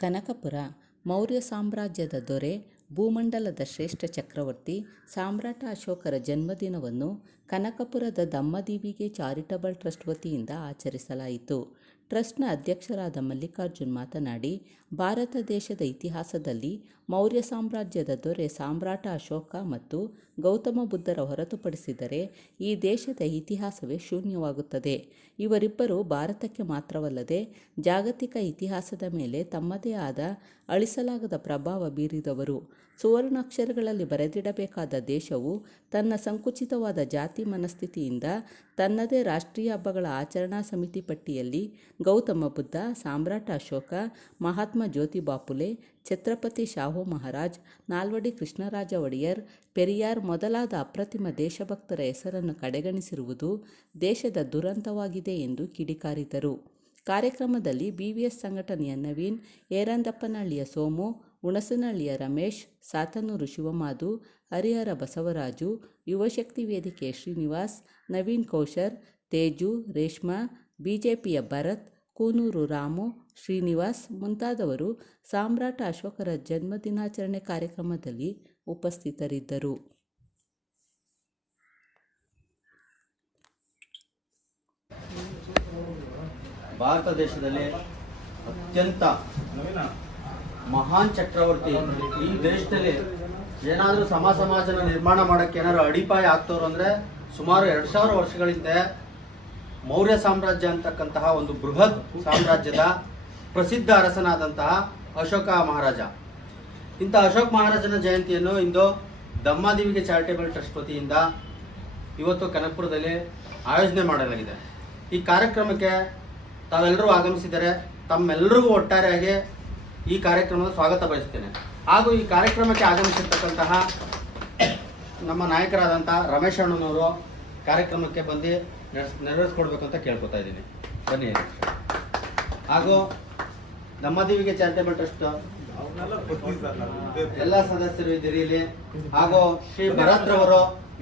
ಕನಕಪುರ ಮೌರ್ಯ ಸಾಮ್ರಾಜ್ಯದ ದೊರೆ, ಭೂಮಂಡಲದ ಶ್ರೇಷ್ಠ ಚಕ್ರವರ್ತಿ ಸಾಮ್ರಾಟ ಅಶೋಕರ ಜನ್ಮದಿನವನ್ನು ಕನಕಪುರದ ದಮ್ಮದಿವಿಗೆ ಚಾರಿಟಬಲ್ ಟ್ರಸ್ಟ್ ವತಿಯಿಂದ ಆಚರಿಸಲಾಯಿತು. ಟ್ರಸ್ಟ್ನ ಅಧ್ಯಕ್ಷರಾದ ಮಲ್ಲಿಕಾರ್ಜುನ್ ಮಾತನಾಡಿ, ಭಾರತ ದೇಶದ ಇತಿಹಾಸದಲ್ಲಿ ಮೌರ್ಯ ಸಾಮ್ರಾಜ್ಯದ ದೊರೆ ಸಾಮ್ರಾಟ ಅಶೋಕ ಮತ್ತು ಗೌತಮ ಬುದ್ಧರ ಹೊರತುಪಡಿಸಿದರೆ ಈ ದೇಶದ ಇತಿಹಾಸವೇ ಶೂನ್ಯವಾಗುತ್ತದೆ. ಇವರಿಬ್ಬರು ಭಾರತಕ್ಕೆ ಮಾತ್ರವಲ್ಲದೆ ಜಾಗತಿಕ ಇತಿಹಾಸದ ಮೇಲೆ ತಮ್ಮದೇ ಆದ ಅಳಿಸಲಾಗದ ಪ್ರಭಾವ ಬೀರಿದವರು. ಸುವರ್ಣಾಕ್ಷರಗಳಲ್ಲಿ ಬರೆದಿಡಬೇಕಾದ ದೇಶವು ತನ್ನ ಸಂಕುಚಿತವಾದ ಜಾತಿ ಮನಸ್ಥಿತಿಯಿಂದ ತನ್ನದೇ ರಾಷ್ಟ್ರೀಯ ಹಬ್ಬಗಳ ಆಚರಣಾ ಸಮಿತಿ ಪಟ್ಟಿಯಲ್ಲಿ ಗೌತಮ ಬುದ್ಧ, ಸಾಮ್ರಾಟ ಅಶೋಕ, ಮಹಾತ್ಮ ಜ್ಯೋತಿಬಾ ಫುಲೆ, ಛತ್ರಪತಿ ಶಾಹು ಮಹಾರಾಜ್, ನಾಲ್ವಡಿ ಕೃಷ್ಣರಾಜ ಒಡೆಯರ್, ಪೆರಿಯಾರ್ ಮೊದಲಾದ ಅಪ್ರತಿಮ ದೇಶಭಕ್ತರ ಹೆಸರನ್ನು ಕಡೆಗಣಿಸಿರುವುದು ದೇಶದ ದುರಂತವಾಗಿದೆ ಎಂದು ಕಿಡಿಕಾರಿದರು. ಕಾರ್ಯಕ್ರಮದಲ್ಲಿ BVS ಸಂಘಟನೆಯ ನವೀನ್, ಏರಂದಪ್ಪನಹಳ್ಳಿಯ ಸೋಮು, ಹುಣಸನಹಳ್ಳಿಯ ರಮೇಶ್, ಸಾತನೂರು ಶಿವಮಾಧು, ಹರಿಹರ ಬಸವರಾಜು, ಯುವಶಕ್ತಿ ವೇದಿಕೆಯ ಶ್ರೀನಿವಾಸ್, ನವೀನ್ ಕೌಶರ್, ತೇಜು, ರೇಷ್ಮಾ, BJPಯ ಭರತ್, ಕೂನೂರು ರಾಮು, ಶ್ರೀನಿವಾಸ್ ಮುಂತಾದವರು ಸಾಮ್ರಾಟ ಅಶೋಕರ ಜನ್ಮದಿನಾಚರಣೆ ಕಾರ್ಯಕ್ರಮದಲ್ಲಿ ಉಪಸ್ಥಿತರಿದ್ದರು. ಭಾರತ ದೇಶದಲ್ಲಿ ಅತ್ಯಂತ ಮಹಾನ್ ಚಕ್ರವರ್ತಿ, ಈ ದೇಶದಲ್ಲಿ ಏನಾದರೂ ಸಮಾಜನ ನಿರ್ಮಾಣ ಮಾಡೋಕ್ಕೆ ಏನಾದ್ರು ಅಡಿಪಾಯ ಆಗ್ತವ್ರು ಅಂದರೆ ಸುಮಾರು 2000 ವರ್ಷಗಳಿಂದ ಮೌರ್ಯ ಸಾಮ್ರಾಜ್ಯ ಅಂತಕ್ಕಂತಹ ಒಂದು ಬೃಹತ್ ಸಾಮ್ರಾಜ್ಯದ ಪ್ರಸಿದ್ಧ ಅರಸನಾದಂತಹ ಅಶೋಕ ಮಹಾರಾಜ. ಇಂಥ ಅಶೋಕ್ ಮಹಾರಾಜನ ಜಯಂತಿಯನ್ನು ಇಂದು ದಮ್ಮದಿವಿಗೆ ಚಾರಿಟೇಬಲ್ ಟ್ರಸ್ಟ್ ವತಿಯಿಂದ ಇವತ್ತು ಕನಕಪುರದಲ್ಲಿ ಆಯೋಜನೆ ಮಾಡಲಾಗಿದೆ. ಈ ಕಾರ್ಯಕ್ರಮಕ್ಕೆ ತಾವೆಲ್ಲರೂ ಆಗಮಿಸಿದರೆ ತಮ್ಮೆಲ್ಲರಿಗೂ ಒಟ್ಟಾರೆಯಾಗಿ ಈ ಕಾರ್ಯಕ್ರಮದ ಸ್ವಾಗತ ಬಯಸ್ತೇನೆ. ಹಾಗೂ ಈ ಕಾರ್ಯಕ್ರಮಕ್ಕೆ ಆಗಮಿಸಿರ್ತಕ್ಕಂತಹ ನಮ್ಮ ನಾಯಕರಾದಂಥ ರಮೇಶ್ ಅಣ್ಣನವರು ಕಾರ್ಯಕ್ರಮಕ್ಕೆ ಬಂದು ನೆರವೇರಿಸ್ಕೊಡ್ಬೇಕು ಅಂತ ಕೇಳ್ಕೊತಾ ಇದ್ದೀನಿ. ಬನ್ನಿ. ಹಾಗೂ ದಮ್ಮದಿವಿಗೆ ಚಾರಿಟೇಬಲ್ ಟ್ರಸ್ಟ್ ಎಲ್ಲ ಸದಸ್ಯರು ಇದ್ದೀರಿ ಇಲ್ಲಿ. ಹಾಗೂ ಶ್ರೀ ಭರತ್ ರವರು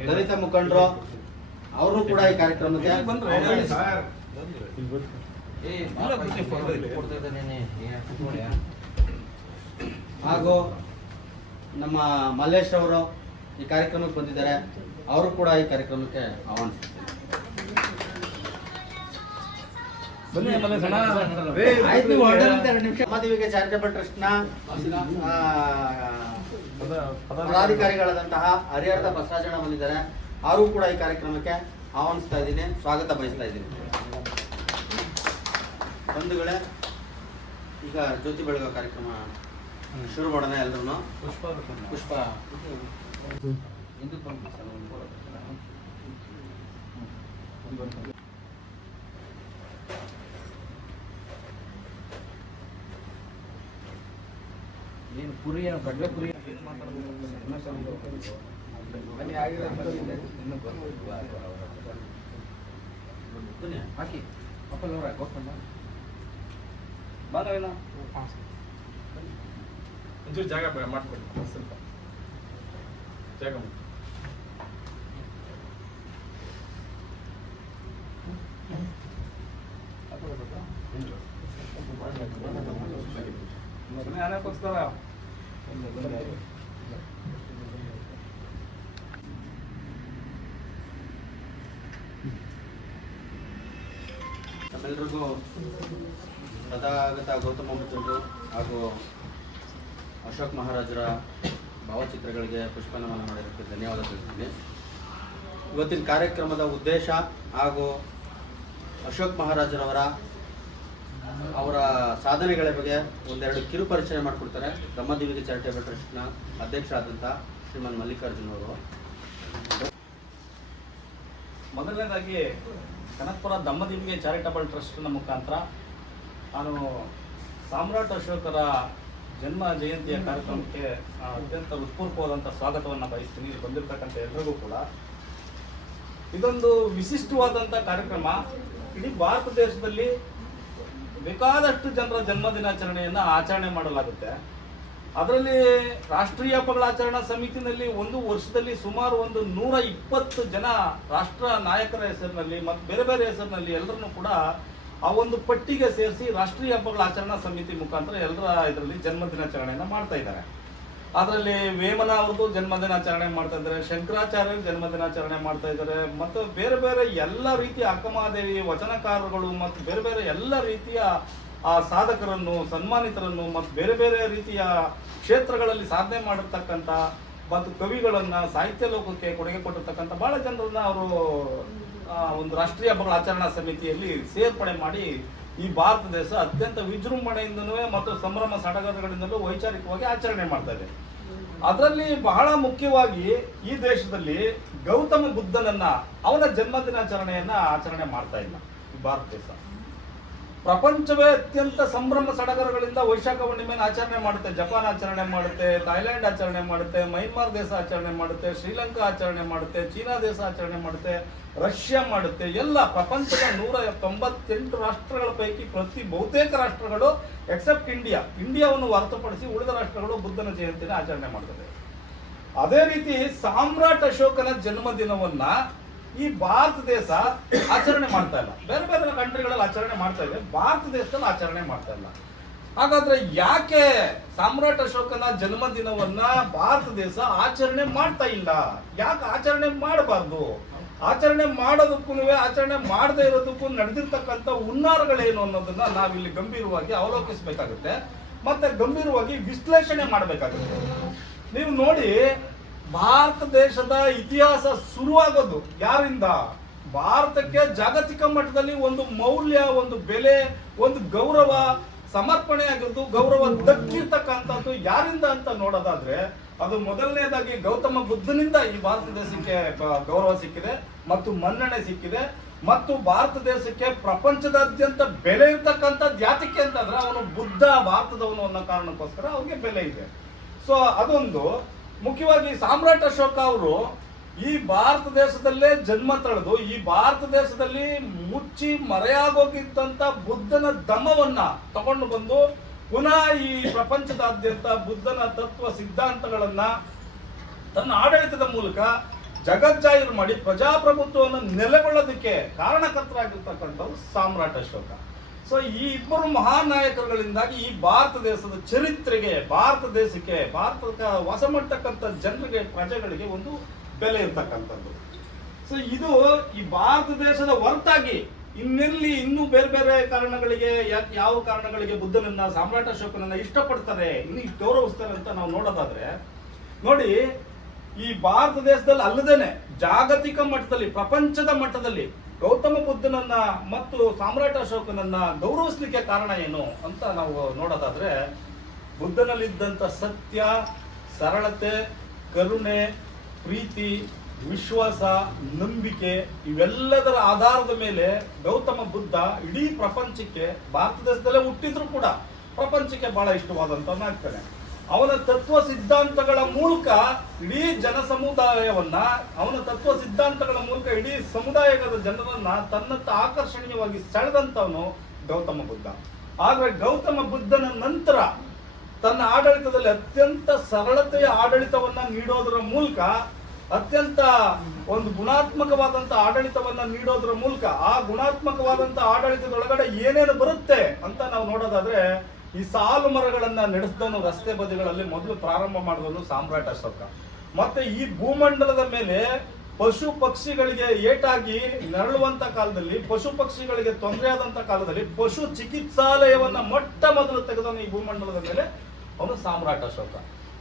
ದಲಿತ ಮುಖಂಡರು, ಅವರು ಕೂಡ ಈ ಕಾರ್ಯಕ್ರಮಕ್ಕೆ ಹಾಗೂ ನಮ್ಮ ಮಲ್ಲೇಶ್ ಅವರು ಈ ಕಾರ್ಯಕ್ರಮಕ್ಕೆ ಬಂದಿದ್ದಾರೆ, ಅವರು ಕೂಡ ಈ ಕಾರ್ಯಕ್ರಮಕ್ಕೆ ಆಹ್ವಾನಿಸ್ತಾರೆ. ದಮ್ಮದಿವಿಗೆ ಚಾರಿಟೇಬಲ್ ಟ್ರಸ್ಟ್ ನ ಪದಾಧಿಕಾರಿಗಳಾದಂತಹ ಹರಿಹರದ ಬಸವರಾಜಣ್ಣ ಬಂದಿದ್ದಾರೆ, ಅವರು ಕೂಡ ಈ ಕಾರ್ಯಕ್ರಮಕ್ಕೆ ಆಹ್ವಾನಿಸ್ತಾ ಇದ್ದೀನಿ, ಸ್ವಾಗತ ಬಯಸ್ತಾ ಇದ್ದೀನಿ. ಬಂಧುಗಳೇ, ಈಗ ಜ್ಯೋತಿ ಬೆಳಗುವ ಕಾರ್ಯಕ್ರಮ ಶುರು ಮಾಡೋಣ. ಎಲ್ಲರೂ ಪುಷ್ಪ ಏನು ಪುರಿ ಕಡಲೆ ಪುರಿ ಹಾಕಿ ಒಂಚೂರು ಜಾಗ ಮಾಡ್ಕೊಡಿ, ಸ್ವಲ್ಪ ಜಾಗ ನಮ್ಮೆಲ್ಲರಿಗೂ ತಥಾಗತ ಗೌತಮ ಬುದ್ಧರು ಹಾಗೂ ಅಶೋಕ್ ಮಹಾರಾಜರ ಭಾವಚಿತ್ರಗಳಿಗೆ ಪುಷ್ಪನಮನ ಮಾಡಿರೋಕ್ಕೆ ಧನ್ಯವಾದ ತಿಳಿಸ್ತೀನಿ. ಇವತ್ತಿನ ಕಾರ್ಯಕ್ರಮದ ಉದ್ದೇಶ ಹಾಗೂ ಅಶೋಕ್ ಮಹಾರಾಜರವರ ಸಾಧನೆಗಳ ಬಗ್ಗೆ ಒಂದೆರಡು ಕಿರು ಪರಿಚಯ ಮಾಡಿಕೊಡ್ತಾರೆ ದಮ್ಮದಿವಿಗೆ ಚಾರಿಟೇಬಲ್ ಟ್ರಸ್ಟ್ನ ಅಧ್ಯಕ್ಷರಾದಂಥ ಶ್ರೀಮಾನ್ ಮಲ್ಲಿಕಾರ್ಜುನ್ ಅವರು. ಮೊದಲನೇದಾಗಿ ಕನಕಪುರ ದಮ್ಮದಿವಿಗೆ ಚಾರಿಟಬಲ್ ಟ್ರಸ್ಟ್ನ ಮುಖಾಂತರ ನಾನು ಸಾಮ್ರಾಟ್ ಅಶೋಕರ ಜನ್ಮ ಜಯಂತಿಯ ಕಾರ್ಯಕ್ರಮಕ್ಕೆ ಅತ್ಯಂತ ಹೃತ್ಪೂರ್ವಕವಾದಂಥ ಸ್ವಾಗತವನ್ನು ಬಯಸ್ತೀನಿ. ಬಂದಿರತಕ್ಕಂಥ ಎಲ್ಲರಿಗೂ ಕೂಡ ಇದೊಂದು ವಿಶಿಷ್ಟವಾದಂಥ ಕಾರ್ಯಕ್ರಮ. ಇಡೀ ಭಾರತ ದೇಶದಲ್ಲಿ ಬೇಕಾದಷ್ಟು ಜನರ ಜನ್ಮದಿನಾಚರಣೆಯನ್ನು ಆಚರಣೆ ಮಾಡಲಾಗುತ್ತೆ. ಅದರಲ್ಲಿ ರಾಷ್ಟ್ರೀಯ ಹಬ್ಬಗಳ ಆಚರಣಾ ಸಮಿತಿನಲ್ಲಿ ಒಂದು ವರ್ಷದಲ್ಲಿ ಸುಮಾರು 120 ಜನ ರಾಷ್ಟ್ರ ನಾಯಕರ ಹೆಸರಿನಲ್ಲಿ ಮತ್ತು ಬೇರೆ ಬೇರೆ ಹೆಸರಿನಲ್ಲಿ ಎಲ್ಲರನ್ನೂ ಕೂಡ ಆ ಒಂದು ಪಟ್ಟಿಗೆ ಸೇರಿಸಿ ರಾಷ್ಟ್ರೀಯ ಹಬ್ಬಗಳ ಆಚರಣಾ ಸಮಿತಿ ಮುಖಾಂತರ ಎಲ್ಲರ ಇದರಲ್ಲಿ ಜನ್ಮದಿನಾಚರಣೆಯನ್ನ ಮಾಡ್ತಾ ಇದ್ದಾರೆ. ಅದರಲ್ಲಿ ವೇಮನ ಅವ್ರದ್ದು ಜನ್ಮದಿನಾಚರಣೆ ಮಾಡ್ತಾ ಇದ್ದಾರೆ, ಶಂಕರಾಚಾರ್ಯರ ಜನ್ಮದಿನಾಚರಣೆ ಮಾಡ್ತಾ ಇದ್ದಾರೆ, ಮತ್ತು ಬೇರೆ ಬೇರೆ ಎಲ್ಲ ರೀತಿಯ ಅಕ್ಕಮಹಾದೇವಿ ವಚನಕಾರಗಳು ಮತ್ತು ಬೇರೆ ಬೇರೆ ಎಲ್ಲ ರೀತಿಯ ಆ ಸಾಧಕರನ್ನು, ಸನ್ಮಾನಿತರನ್ನು ಮತ್ತು ಬೇರೆ ಬೇರೆ ರೀತಿಯ ಕ್ಷೇತ್ರಗಳಲ್ಲಿ ಸಾಧನೆ ಮಾಡಿರ್ತಕ್ಕಂಥ ಮತ್ತು ಕವಿಗಳನ್ನ ಸಾಹಿತ್ಯ ಲೋಕಕ್ಕೆ ಕೊಡುಗೆ ಕೊಟ್ಟಿರ್ತಕ್ಕಂಥ ಬಹಳ ಜನರನ್ನ ಅವರು ಒಂದು ರಾಷ್ಟ್ರೀಯ ಹಬ್ಬಗಳ ಆಚರಣಾ ಸಮಿತಿಯಲ್ಲಿ ಸೇರ್ಪಡೆ ಮಾಡಿ ಈ ಭಾರತ ದೇಶ ಅತ್ಯಂತ ವಿಜೃಂಭಣೆಯಿಂದನೂ ಮತ್ತು ಸಂಭ್ರಮ ಸಡಗರಗಳಿಂದಲೂ ವೈಚಾರಿಕವಾಗಿ ಆಚರಣೆ ಮಾಡ್ತಾ ಇದೆ. ಅದರಲ್ಲಿ ಬಹಳ ಮುಖ್ಯವಾಗಿ ಈ ದೇಶದಲ್ಲಿ ಗೌತಮ ಬುದ್ಧನನ್ನ ಅವನ ಜನ್ಮದಿನಾಚರಣೆಯನ್ನ ಆಚರಣೆ ಮಾಡ್ತಾ ಇಲ್ಲ ಈ ಭಾರತ ದೇಶ. ಪ್ರಪಂಚವೇ ಅತ್ಯಂತ ಸಂಭ್ರಮ ಸಡಗರಗಳಿಂದ ವೈಶಾಖ ಹುಣ್ಣಿಮೆಯನ್ನು ಆಚರಣೆ ಮಾಡುತ್ತೆ. ಜಪಾನ್ ಆಚರಣೆ ಮಾಡುತ್ತೆ, ಥೈಲ್ಯಾಂಡ್ ಆಚರಣೆ ಮಾಡುತ್ತೆ, ಮೈನ್ಮಾರ್ ದೇಶ ಆಚರಣೆ ಮಾಡುತ್ತೆ, ಶ್ರೀಲಂಕಾ ಆಚರಣೆ ಮಾಡುತ್ತೆ, ಚೀನಾ ದೇಶ ಆಚರಣೆ ಮಾಡುತ್ತೆ, ರಷ್ಯಾ ಮಾಡುತ್ತೆ. ಎಲ್ಲ ಪ್ರಪಂಚದ 198 ರಾಷ್ಟ್ರಗಳ ಪೈಕಿ ಬಹುತೇಕ ರಾಷ್ಟ್ರಗಳು ಎಕ್ಸೆಪ್ಟ್ ಇಂಡಿಯಾವನ್ನು ಹೊರತುಪಡಿಸಿ ಉಳಿದ ರಾಷ್ಟ್ರಗಳು ಬುದ್ಧನ ಜಯಂತಿನ ಆಚರಣೆ ಮಾಡ್ತದೆ. ಅದೇ ರೀತಿ ಸಾಮ್ರಾಟ್ ಅಶೋಕನ ಜನ್ಮದಿನವನ್ನ ಈ ಭಾರತ ದೇಶ ಆಚರಣೆ ಮಾಡ್ತಾ ಇಲ್ಲ. ಬೇರೆ ಬೇರೆ ಕಂಟ್ರಿಗಳಲ್ಲಿ ಆಚರಣೆ ಮಾಡ್ತಾ ಇದೆ, ಭಾರತ ದೇಶದಲ್ಲಿ ಆಚರಣೆ ಮಾಡ್ತಾ ಇಲ್ಲ. ಹಾಗಾದ್ರೆ ಯಾಕೆ ಸಾಮ್ರಾಟ್ ಅಶೋಕನ ಜನ್ಮದಿನವನ್ನ ಭಾರತ ದೇಶ ಆಚರಣೆ ಮಾಡ್ತಾ ಇಲ್ಲ? ಯಾಕೆ ಆಚರಣೆ ಮಾಡಬಾರ್ದು? ಆಚರಣೆ ಮಾಡೋದಕ್ಕೂ ಆಚರಣೆ ಮಾಡದೇ ಇರೋದಕ್ಕೂ ನಡೆದಿರ್ತಕ್ಕಂಥ ಹುನ್ನಾರಗಳೇನು ಅನ್ನೋದನ್ನ ನಾವಿಲ್ಲಿ ಗಂಭೀರವಾಗಿ ಅವಲೋಕಿಸಬೇಕಾಗುತ್ತೆ, ಮತ್ತೆ ಗಂಭೀರವಾಗಿ ವಿಶ್ಲೇಷಣೆ ಮಾಡಬೇಕಾಗುತ್ತೆ. ನೀವು ನೋಡಿ, ಭಾರತ ದೇಶದ ಇತಿಹಾಸ ಶುರುವಾಗೋದು ಯಾರಿಂದ? ಭಾರತಕ್ಕೆ ಜಾಗತಿಕ ಮಟ್ಟದಲ್ಲಿ ಒಂದು ಮೌಲ್ಯ, ಒಂದು ಬೆಲೆ, ಒಂದು ಗೌರವ ಸಮರ್ಪಣೆ ಆಗಿರೋದು, ಗೌರವ ದಕ್ಕಿರ್ತಕ್ಕಂಥದ್ದು ಯಾರಿಂದ ಅಂತ ನೋಡೋದಾದ್ರೆ ಅದು ಮೊದಲನೇದಾಗಿ ಗೌತಮ ಬುದ್ಧನಿಂದ ಈ ಭಾರತ ದೇಶಕ್ಕೆ ಗೌರವ ಸಿಕ್ಕಿದೆ ಮತ್ತು ಮನ್ನಣೆ ಸಿಕ್ಕಿದೆ. ಮತ್ತು ಭಾರತ ದೇಶಕ್ಕೆ ಪ್ರಪಂಚದಾದ್ಯಂತ ಬೆಲೆ ಇರ್ತಕ್ಕಂಥದ್ದು ಯಾತಕ್ಕೆ ಅಂತಂದ್ರೆ ಅವನು ಬುದ್ಧ ಭಾರತದವನು ಅನ್ನೋ ಕಾರಣಕ್ಕೋಸ್ಕರ ಅವನಿಗೆ ಬೆಲೆ ಇದೆ. ಸೊ ಅದೊಂದು ಮುಖ್ಯವಾಗಿ ಸಾಮ್ರಾಟ್ ಅಶೋಕ ಅವರು ಈ ಭಾರತ ದೇಶದಲ್ಲೇ ಜನ್ಮ ತಳೆದು ಈ ಭಾರತ ದೇಶದಲ್ಲಿ ಮುಚ್ಚಿ ಮರೆಯಾಗೋಗಿದ್ದಂತ ಬುದ್ಧನ ಧಮ್ಮವನ್ನ ತಗೊಂಡು ಬಂದು ಪುನಃ ಈ ಪ್ರಪಂಚದಾದ್ಯಂತ ಬುದ್ಧನ ತತ್ವ ಸಿದ್ಧಾಂತಗಳನ್ನ ತನ್ನ ಆಡಳಿತದ ಮೂಲಕ ಜಗಜ್ಜಾಹಿರು ಮಾಡಿ ಪ್ರಜಾಪ್ರಭುತ್ವವನ್ನು ನೆಲೆಗೊಳ್ಳೋದಕ್ಕೆ ಕಾರಣಕರ್ತರಾಗಿರ್ತಕ್ಕಂಥವ್ರು ಸಾಮ್ರಾಟ್ ಅಶೋಕ. ಸೊ ಈ ಇಬ್ಬರು ಮಹಾನ್ ನಾಯಕರುಗಳಿಂದಾಗಿ ಈ ಭಾರತ ದೇಶದ ಚರಿತ್ರೆಗೆ, ಭಾರತ ದೇಶಕ್ಕೆ, ಭಾರತಕ್ಕೆ ವಾಸ ಮಾಡ್ತಕ್ಕಂಥ ಜನರಿಗೆ, ಪ್ರಜೆಗಳಿಗೆ ಒಂದು ಬೆಲೆ ಇರ್ತಕ್ಕಂಥದ್ದು. ಸೊ ಇದು ಈ ಭಾರತ ದೇಶದ ಹೊರತಾಗಿ ಇನ್ನೂ ಬೇರೆ ಬೇರೆ ಕಾರಣಗಳಿಗೆ, ಯಾವ ಕಾರಣಗಳಿಗೆ ಬುದ್ಧನನ್ನ, ಸಾಮ್ರಾಟ್ ಅಶೋಕನನ್ನ ಇಷ್ಟಪಡ್ತಾರೆ, ಇನ್ನು ಗೌರವಿಸ್ತಾರೆ ಅಂತ ನಾವು ನೋಡೋದಾದ್ರೆ ನೋಡಿ, ಈ ಭಾರತ ದೇಶದಲ್ಲಿ ಅಲ್ಲದೇನೆ ಜಾಗತಿಕ ಮಟ್ಟದಲ್ಲಿ, ಪ್ರಪಂಚದ ಮಟ್ಟದಲ್ಲಿ ಗೌತಮ ಬುದ್ಧನನ್ನ ಮತ್ತು ಸಾಮ್ರಾಟ್ ಅಶೋಕನನ್ನ ಗೌರವಿಸ್ಲಿಕ್ಕೆ ಕಾರಣ ಏನು ಅಂತ ನಾವು ನೋಡೋದಾದ್ರೆ, ಬುದ್ಧನಲ್ಲಿದ್ದಂಥ ಸತ್ಯ, ಸರಳತೆ, ಕರುಣೆ, ಪ್ರೀತಿ, ವಿಶ್ವಾಸ, ನಂಬಿಕೆ ಇವೆಲ್ಲದರ ಆಧಾರದ ಮೇಲೆ ಗೌತಮ ಬುದ್ಧ ಇಡೀ ಪ್ರಪಂಚಕ್ಕೆ, ಭಾರತ ದೇಶದಲ್ಲೇ ಹುಟ್ಟಿದ್ರು ಕೂಡ ಪ್ರಪಂಚಕ್ಕೆ ಬಹಳ ಇಷ್ಟವಾದಂತವನಾಗ್ತಾನೆ. ಅವನ ತತ್ವ ಸಿದ್ಧಾಂತಗಳ ಮೂಲಕ ಇಡೀ ಜನ ಸಮುದಾಯವನ್ನ, ಅವನ ತತ್ವ ಸಿದ್ಧಾಂತಗಳ ಮೂಲಕ ಇಡೀ ಸಮುದಾಯದ ಜನರನ್ನ ತನ್ನತ್ತ ಆಕರ್ಷಣೀಯವಾಗಿ ಸೆಳೆದಂತವನು ಗೌತಮ ಬುದ್ಧ. ಆದ್ರೆ ಗೌತಮ ಬುದ್ಧನ ನಂತರ ತನ್ನ ಆಡಳಿತದಲ್ಲಿ ಅತ್ಯಂತ ಸರಳತೆಯ ಆಡಳಿತವನ್ನ ನೀಡೋದರ ಮೂಲಕ, ಅತ್ಯಂತ ಒಂದು ಗುಣಾತ್ಮಕವಾದಂತ ಆಡಳಿತವನ್ನ ನೀಡೋದ್ರ ಮೂಲಕ, ಆ ಗುಣಾತ್ಮಕವಾದಂತ ಆಡಳಿತದೊಳಗಡೆ ಏನೇನು ಬರುತ್ತೆ ಅಂತ ನಾವು ನೋಡೋದಾದ್ರೆ, ಈ ಸಾಲು ಮರಗಳನ್ನ ನಡೆಸಿದವನು, ರಸ್ತೆ ಬದಿಗಳಲ್ಲಿ ಮೊದಲು ಪ್ರಾರಂಭ ಮಾಡಿದವನು ಸಾಮ್ರಾಟ್ ಅಶೋಕ. ಮತ್ತೆ ಈ ಭೂಮಂಡಲದ ಮೇಲೆ ಪಶು ಪಕ್ಷಿಗಳಿಗೆ ಏಟಾಗಿ ನರಳುವಂತ ಕಾಲದಲ್ಲಿ, ಪಶು ಪಕ್ಷಿಗಳಿಗೆ ತೊಂದರೆ ಆದಂತ ಕಾಲದಲ್ಲಿ ಪಶು ಚಿಕಿತ್ಸಾಲಯವನ್ನ ಮೊಟ್ಟ ಮೊದಲು ತೆಗೆದವನು ಈ ಭೂಮಂಡಲದ ಮೇಲೆ ಅವನು ಸಾಮ್ರಾಟ್ ಅಶೋಕ.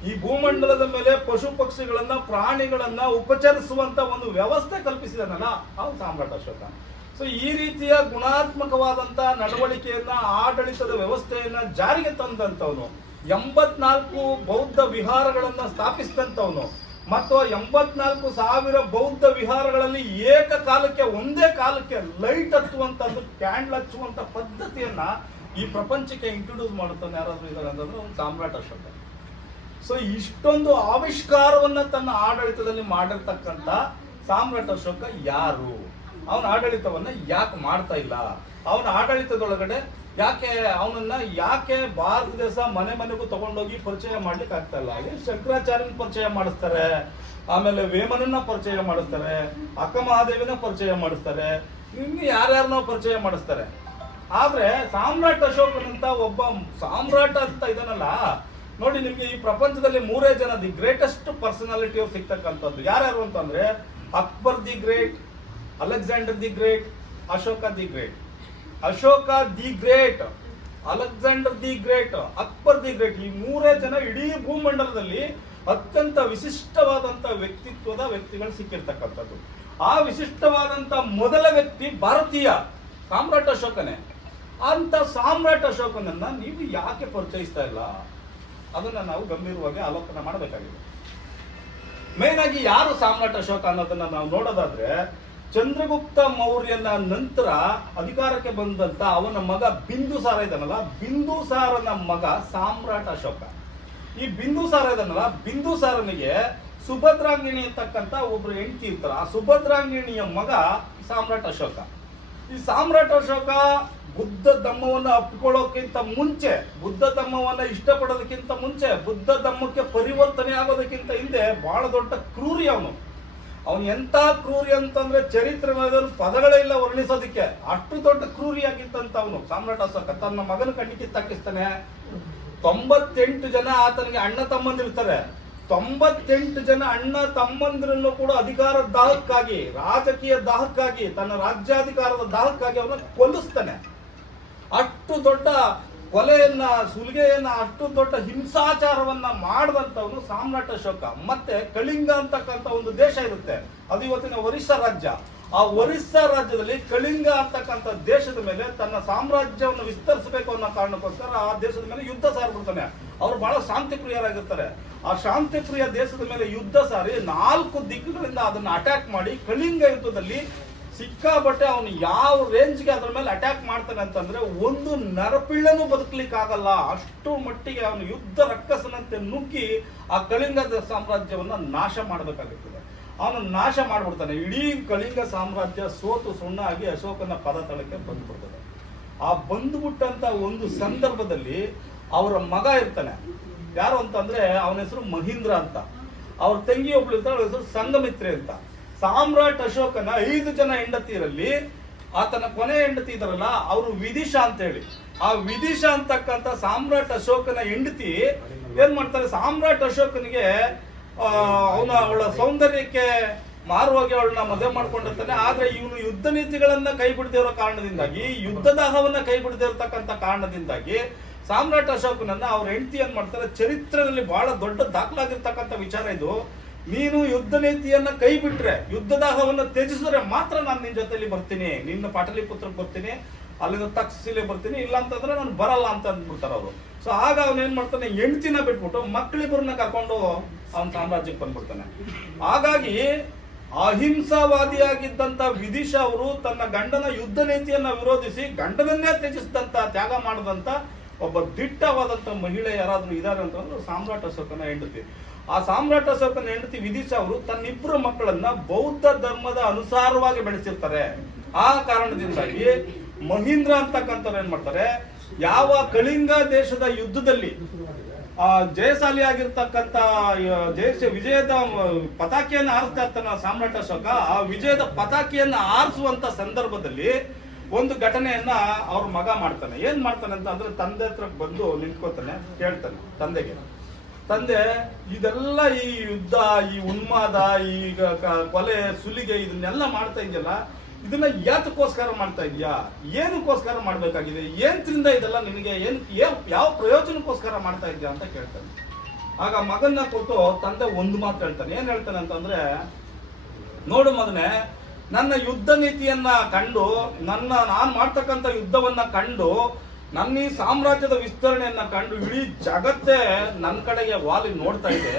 ಈ ಭೂಮಂಡಲದ ಮೇಲೆ ಪಶು ಪಕ್ಷಿಗಳನ್ನ, ಪ್ರಾಣಿಗಳನ್ನ ಉಪಚರಿಸುವಂತ ಒಂದು ವ್ಯವಸ್ಥೆ ಕಲ್ಪಿಸಿದನಲ್ಲ ಅವನು ಸಾಮ್ರಾಟ್ ಅಶೋಕ. ಸೊ ಈ ರೀತಿಯ ಗುಣಾತ್ಮಕವಾದಂತ ನಡವಳಿಕೆಯನ್ನ, ಆಡಳಿತದ ವ್ಯವಸ್ಥೆಯನ್ನ ಜಾರಿಗೆ ತಂದಂತವನು, 84 ಬೌದ್ಧ ವಿಹಾರಗಳನ್ನ ಸ್ಥಾಪಿಸಿದಂತವನು, ಮತ್ತು 84,000 ಬೌದ್ಧ ವಿಹಾರಗಳಲ್ಲಿ ಏಕಕಾಲಕ್ಕೆ, ಒಂದೇ ಕಾಲಕ್ಕೆ ಲೈಟ್ ಹಚ್ಚುವಂತದ್ದು, ಕ್ಯಾಂಡಲ್ ಹಚ್ಚುವಂತ ಪದ್ಧತಿಯನ್ನ ಈ ಪ್ರಪಂಚಕ್ಕೆ ಇಂಟ್ರೊಡ್ಯೂಸ್ ಮಾಡುತ್ತಾನೆ ಯಾರಾದ್ರೂ ಇದ್ದಾರೆ ಅಂತಂದ್ರೆ ಒಂದು ಸಾಮ್ರಾಟ್ ಅಶೋಕ. ಸೊ ಇಷ್ಟೊಂದು ಆವಿಷ್ಕಾರವನ್ನ ತನ್ನ ಆಡಳಿತದಲ್ಲಿ ಮಾಡಿರ್ತಕ್ಕಂಥ ಸಾಮ್ರಾಟ್ ಅಶೋಕ ಯಾರು? ಅವನ ಆಡಳಿತವನ್ನ ಯಾಕೆ ಮಾಡ್ತಾ ಇಲ್ಲ? ಅವನ ಆಡಳಿತದೊಳಗಡೆ ಯಾಕೆ ಭಾರತ ದೇಶ ಮನೆ ಮನೆಗೂ ತಗೊಂಡೋಗಿ ಪರಿಚಯ ಮಾಡ್ಲಿಕ್ಕೆ ಆಗ್ತಾ ಇಲ್ಲ? ಶಂಕರಾಚಾರ್ಯನ ಪರಿಚಯ ಮಾಡಿಸ್ತಾರೆ, ಆಮೇಲೆ ವೇಮನನ್ನ ಪರಿಚಯ ಮಾಡಿಸ್ತಾರೆ, ಅಕ್ಕ ಮಹಾದೇವಿನ ಪರಿಚಯ ಮಾಡಿಸ್ತಾರೆ, ಇನ್ನು ಯಾರ್ಯಾರನ್ನ ಪರಿಚಯ ಮಾಡಿಸ್ತಾರೆ. ಆದ್ರೆ ಸಾಮ್ರಾಟ್ ಅಶೋಕನಂತ ಒಬ್ಬ ಸಾಮ್ರಾಟ ಅಂತ ಇದನ್ನಲ್ಲ ನೋಡಿ, ನಿಮ್ಗೆ ಈ ಪ್ರಪಂಚದಲ್ಲಿ 3 ಜನ ದಿ ಗ್ರೇಟೆಸ್ಟ್ ಪರ್ಸನಾಲಿಟಿ ಅವ್ರು ಸಿಗ್ತಕ್ಕಂಥದ್ದು ಯಾರ್ಯಾರು ಅಂತಂದ್ರೆ Akbar the great, Alexander the great, Ashoka the great. Ashoka the great, Alexander the great, Akbar the great, ಈ 3 ಜನ ಇಡೀ ಭೂಮಂಡಲದಲ್ಲಿ ಅತ್ಯಂತ ವಿಶಿಷ್ಟವಾದಂತ ವ್ಯಕ್ತಿತ್ವದ ವ್ಯಕ್ತಿಗಳು ಸಿಕ್ಕಿರ್ತಕ್ಕಂಥದ್ದು. ಆ ವಿಶಿಷ್ಟವಾದಂತ ಮೊದಲ ವ್ಯಕ್ತಿ ಭಾರತೀಯ ಸಾಮ್ರಾಟ್ ಅಶೋಕನೇ. ಅಂತ ಸಾಮ್ರಾಟ್ ಅಶೋಕನನ್ನ ನೀವು ಯಾಕೆ ಪರಿಚಯಿಸ್ತಾ ಇಲ್ಲ? ಅದನ್ನ ನಾವು ಗಂಭೀರವಾಗಿ ಆಲೋಚನೆ ಮಾಡಬೇಕಾಗಿದೆ. ಮೇನ್ ಆಗಿ ಯಾರು ಸಾಮ್ರಾಟ್ ಅಶೋಕ ಅನ್ನೋದನ್ನ ನಾವು ನೋಡೋದಾದ್ರೆ, ಚಂದ್ರಗುಪ್ತ ಮೌರ್ಯನ ನಂತರ ಅಧಿಕಾರಕ್ಕೆ ಬಂದಂತ ಅವನ ಮಗ ಬಿಂದುಸಾರ ಇದ್ದಾನಲ್ಲ, ಬಿಂದುಸಾರನ ಮಗ ಸಾಮ್ರಾಟ್ ಅಶೋಕ. ಈ ಬಿಂದುಸಾರ ಇದ್ದಾನಲ್ಲ, ಬಿಂದುಸಾರನಿಗೆ ಸುಭದ್ರಾಂಗಿಣಿ ಅಂತಕ್ಕಂತ ಒಬ್ರು ಹೆಂಡತಿ ಇರ್ತಾರ. ಆ ಸುಭದ್ರಾಂಗಿಣಿಯ ಮಗ ಸಾಮ್ರಾಟ್ ಅಶೋಕ. ಈ ಸಾಮ್ರಾಟ್ ಅಶೋಕ ಬುದ್ಧ ಧಮ್ಮವನ್ನ ಅಪ್ಪಿಕೊಳ್ಳೋಕ್ಕಿಂತ ಮುಂಚೆ, ಬುದ್ಧ ಧಮ್ಮವನ್ನ ಇಷ್ಟಪಡೋದಕ್ಕಿಂತ ಮುಂಚೆ, ಬುದ್ಧ ಧಮ್ಮಕ್ಕೆ ಪರಿವರ್ತನೆ ಆಗೋದಕ್ಕಿಂತ ಹಿಂದೆ ಬಹಳ ದೊಡ್ಡ ಕ್ರೂರಿ ಅವನು. ಅವನು ಎಂತ ಕ್ರೂರಿ ಅಂತಂದ್ರೆ ಚರಿತ್ರೆ ಪದಗಳೇ ಇಲ್ಲ ವರ್ಣಿಸೋದಕ್ಕೆ, ಅಷ್ಟು ದೊಡ್ಡ ಕ್ರೂರಿಯಾಗಿತ್ತಂತ ಅವನು ಸಾಮ್ರಾಟ್ ಅಶೋಕ. ತನ್ನ ಮಗನ ಕಣ್ಣಿಗೆ ಕಿತ್ತಾಕಿಸ್ತಾನೆ. 98 ಜನ ಆತನಿಗೆ ಅಣ್ಣ ತಮ್ಮಂದಿರ್ತಾರೆ. 98 ಜನ ಅಣ್ಣ ತಮ್ಮಂದಿರನ್ನು ಕೂಡ ಅಧಿಕಾರದ ದಾಹಕ್ಕಾಗಿ, ರಾಜಕೀಯ ದಾಹಕ್ಕಾಗಿ, ತನ್ನ ರಾಜ್ಯಾಧಿಕಾರದ ದಾಹಕ್ಕಾಗಿ ಅವನ್ನ ಕೊಲ್ಲಿಸ್ತಾನೆ. ಅಷ್ಟು ದೊಡ್ಡ ಕೊಲೆಯನ್ನ, ಸುಲಿಗೆಯನ್ನ, ಅಷ್ಟು ದೊಡ್ಡ ಹಿಂಸಾಚಾರವನ್ನ ಮಾಡಿದಂತವನು ಸಾಮ್ರಾಟ್ ಅಶೋಕ. ಮತ್ತೆ ಕಳಿಂಗ ಅಂತಕ್ಕಂಥ ಒಂದು ದೇಶ ಇರುತ್ತೆ, ಅದು ಇವತ್ತಿನ ಒರಿಸ್ಸಾ ರಾಜ್ಯ. ಆ ಒರಿಸ್ಸಾ ರಾಜ್ಯದಲ್ಲಿ ಕಳಿಂಗ ಅಂತಕ್ಕಂಥ ದೇಶದ ಮೇಲೆ ತನ್ನ ಸಾಮ್ರಾಜ್ಯವನ್ನು ವಿಸ್ತರಿಸಬೇಕು ಅನ್ನೋ ಕಾರಣಕ್ಕೋಸ್ಕರ ಆ ದೇಶದ ಮೇಲೆ ಯುದ್ಧ ಸಾರ್ಬಿಡ್ತಾನೆ. ಅವರು ಬಹಳ ಶಾಂತಿಪ್ರಿಯರಾಗಿರ್ತಾರೆ. ಆ ಶಾಂತಿಪ್ರಿಯ ದೇಶದ ಮೇಲೆ ಯುದ್ಧ ಸಾರಿ 4 ದಿಕ್ಕುಗಳಿಂದ ಅದನ್ನ ಅಟ್ಯಾಕ್ ಮಾಡಿ, ಕಳಿಂಗ ಯುದ್ಧದಲ್ಲಿ ಸಿಕ್ಕಾಬಟ್ಟೆ ಅವನು ಯಾವ ರೇಂಜ್ಗೆ ಅದ್ರ ಮೇಲೆ ಅಟ್ಯಾಕ್ ಮಾಡ್ತಾನೆ ಅಂತಂದ್ರೆ ಒಂದು ನರಪಿಳ್ಳನೂ ಬದುಕಲಿಕ್ಕೆ ಆಗಲ್ಲ, ಅಷ್ಟು ಮಟ್ಟಿಗೆ ಅವನು ಯುದ್ಧ ರಕ್ಕಸನಂತೆ ನುಗ್ಗಿ ಆ ಕಳಿಂಗದ ಸಾಮ್ರಾಜ್ಯವನ್ನ ನಾಶ ಮಾಡಬೇಕಾಗುತ್ತದೆ. ಅವನು ನಾಶ ಮಾಡ್ಬಿಡ್ತಾನೆ. ಇಡೀ ಕಳಿಂಗ ಸಾಮ್ರಾಜ್ಯ ಸೋತು ಸುಣ್ಣ ಆಗಿ ಅಶೋಕನ ಪದತಳಕ್ಕೆ ಬಂದ್ಬಿಡ್ತದೆ. ಆ ಬಂದ್ಬಿಟ್ಟಂತ ಒಂದು ಸಂದರ್ಭದಲ್ಲಿ ಅವರ ಮಗ ಇರ್ತಾನೆ. ಯಾರು ಅಂತಂದ್ರೆ ಅವನ ಹೆಸರು ಮಹೀಂದ್ರ ಅಂತ. ಅವ್ರ ತಂಗಿ ಒಬ್ಳು ಇರ್ತಾಳೆ, ಅವಳ ಹೆಸರು ಸಂಗಮಿತ್ರೆ ಅಂತ. ಸಾಮ್ರಾಟ್ ಅಶೋಕನ 5 ಜನ ಹೆಂಡತಿಯರಲ್ಲಿ ಆತನ ಕೊನೆ ಹೆಂಡತಿ ಇದಾರಲ್ಲ, ಅವರು ವಿದಿಶಾ ಅಂತ ಹೇಳಿ. ಆ ವಿದಿಶಾ ಅಂತಕ್ಕಂಥ ಸಾಮ್ರಾಟ್ ಅಶೋಕನ ಹೆಂಡತಿ ಏನ್ ಮಾಡ್ತಾರೆ, ಸಾಮ್ರಾಟ್ ಅಶೋಕನಿಗೆ ಅವಳ ಸೌಂದರ್ಯಕ್ಕೆ ಮಾರುವಾಗಿ ಅವಳನ್ನ ಮದುವೆ ಮಾಡ್ಕೊಂಡಿರ್ತಾನೆ. ಆದ್ರೆ ಇವನು ಯುದ್ಧ ನೀತಿಗಳನ್ನ ಕೈ ಬಿಡದಿರೋ ಕಾರಣದಿಂದಾಗಿ, ಯುದ್ಧದಾಹವನ್ನ ಕೈ ಬಿಡದಿರತಕ್ಕಂತ ಕಾರಣದಿಂದಾಗಿ ಸಾಮ್ರಾಟ್ ಅಶೋಕನನ್ನ ಅವ್ರ ಹೆಂಡತಿ ಏನ್ ಮಾಡ್ತಾರೆ, ಚರಿತ್ರೆಯಲ್ಲಿ ಬಹಳ ದೊಡ್ಡ ದಾಖಲಾಗಿರ್ತಕ್ಕಂಥ ವಿಚಾರ ಇದು. ನೀನು ಯುದ್ಧ ನೀತಿಯನ್ನ ಕೈ ಬಿಟ್ರೆ, ಯುದ್ಧದಾಹವನ್ನ ತ್ಯಜಿಸಿದ್ರೆ ಮಾತ್ರ ನಾನು ನಿನ್ ಜೊತೆಲಿ ಬರ್ತೀನಿ, ನಿನ್ನ ಪಾಟಲಿಪುತ್ರಕ್ಕೆ ಬರ್ತೀನಿ, ಅಲ್ಲಿಂದ ತಕ್ಷಶಿಲೆ ಬರ್ತೀನಿ, ಇಲ್ಲ ಅಂತಂದ್ರೆ ನಾನು ಬರಲ್ಲ ಅಂತ ಅಂದ್ಬಿಡ್ತಾರ ಅವರು. ಸೊ ಆಗ ಅವನ್ ಏನ್ ಮಾಡ್ತಾನೆ, ಹೆಂಡತಿನ ಬಿಟ್ಬಿಟ್ಟು ಮಕ್ಕಳಿಬ್ಬರನ್ನ ಕರ್ಕೊಂಡು ಅವನ ಸಾಮ್ರಾಜ್ಯಕ್ಕೆ ಬಂದ್ಬಿಡ್ತಾನೆ. ಹಾಗಾಗಿ ಅಹಿಂಸಾವಾದಿಯಾಗಿದ್ದಂತ ವಿದಿಶಾ ಅವರು ತನ್ನ ಗಂಡನ ಯುದ್ಧ ನೀತಿಯನ್ನ ವಿರೋಧಿಸಿ ಗಂಡನನ್ನೇ ತ್ಯಜಿಸಿದಂತ, ತ್ಯಾಗ ಮಾಡದಂತ ಒಬ್ಬ ದಿಟ್ಟವಾದಂತ ಮಹಿಳೆ ಯಾರಾದ್ರೂ ಇದಾರೆ ಅಂತಂದ್ರೆ ಸಾಮ್ರಾಟ್ ಅಶೋಕನ ಹೆಂಡತಿ. ಆ ಸಾಮ್ರಾಟ್ ಅಶೋಕನ ಹೆಂಡತಿ ವಿದಿಶಾ ಅವರು ತನ್ನಿಬ್ಬರು ಮಕ್ಕಳನ್ನ ಬೌದ್ಧ ಧರ್ಮದ ಅನುಸಾರವಾಗಿ ಬೆಳೆಸಿರ್ತಾರೆ. ಆ ಕಾರಣದಿಂದಾಗಿ ಮಹೀಂದ್ರ ಅಂತಕ್ಕಂಥವ್ರು ಏನ್ ಮಾಡ್ತಾರೆ, ಯಾವ ಕಳಿಂಗ ದೇಶದ ಯುದ್ಧದಲ್ಲಿ ಜಯಶಾಲಿ ಆಗಿರ್ತಕ್ಕಂಥ ವಿಜಯದ ಪತಾಕೆಯನ್ನು ಹಾರಿಸ್ತಾ ಇರ್ತಾನೆ ಸಾಮ್ರಾಟ್ ಅಶೋಕ. ಆ ವಿಜಯದ ಪತಾಕೆಯನ್ನ ಹಾರಿಸುವಂತ ಸಂದರ್ಭದಲ್ಲಿ ಒಂದು ಘಟನೆಯನ್ನ ಅವ್ರ ಮಗ ಮಾಡ್ತಾನೆ. ಏನ್ ಮಾಡ್ತಾನೆ ಅಂತ ಅಂದ್ರೆ, ತಂದೆ ಹತ್ರ ಬಂದು ನಿಂತ್ಕೋತಾನೆ, ಕೇಳ್ತಾನೆ ತಂದೆಗೆ, ತಂದೆ ಇದೆಲ್ಲ ಈ ಯುದ್ಧ, ಈ ಉನ್ಮಾದ, ಈಗ ಕೊಲೆ ಸುಲಿಗೆ ಇದನ್ನೆಲ್ಲ ಮಾಡ್ತಾ ಇದೆಯಲ್ಲ, ಇದನ್ನ ಯಾತಕ್ಕೋಸ್ಕರ ಮಾಡ್ತಾ ಇದೀಯಾ, ಏನಕ್ಕೋಸ್ಕರ ಮಾಡ್ಬೇಕಾಗಿದೆ, ಏನ್ರಿಂದ ಇದೆಲ್ಲ ನಿನಗೆ, ಯಾವ ಪ್ರಯೋಜನಕ್ಕೋಸ್ಕರ ಮಾಡ್ತಾ ಇದೆಯಾ ಅಂತ ಕೇಳ್ತಾನೆ. ಆಗ ಮಗನ್ನ ಕೊಟ್ಟು ತಂದೆ ಒಂದು ಮಾತು ಹೇಳ್ತಾನೆ. ಏನ್ ಹೇಳ್ತಾನೆ ಅಂತಂದ್ರೆ, ನೋಡು ಮಗನೇ, ನನ್ನ ಯುದ್ಧ ನೀತಿಯನ್ನ ಕಂಡು, ನಾನು ಮಾಡ್ತಕ್ಕಂಥ ಯುದ್ಧವನ್ನ ಕಂಡು, ನನ್ನ ಈ ಸಾಮ್ರಾಜ್ಯದ ವಿಸ್ತರಣೆಯನ್ನ ಕಂಡು ಇಡೀ ಜಗತ್ತೇ ನನ್ನ ಕಡೆಗೆ ವಾಲಿ ನೋಡ್ತಾ ಇದೆ.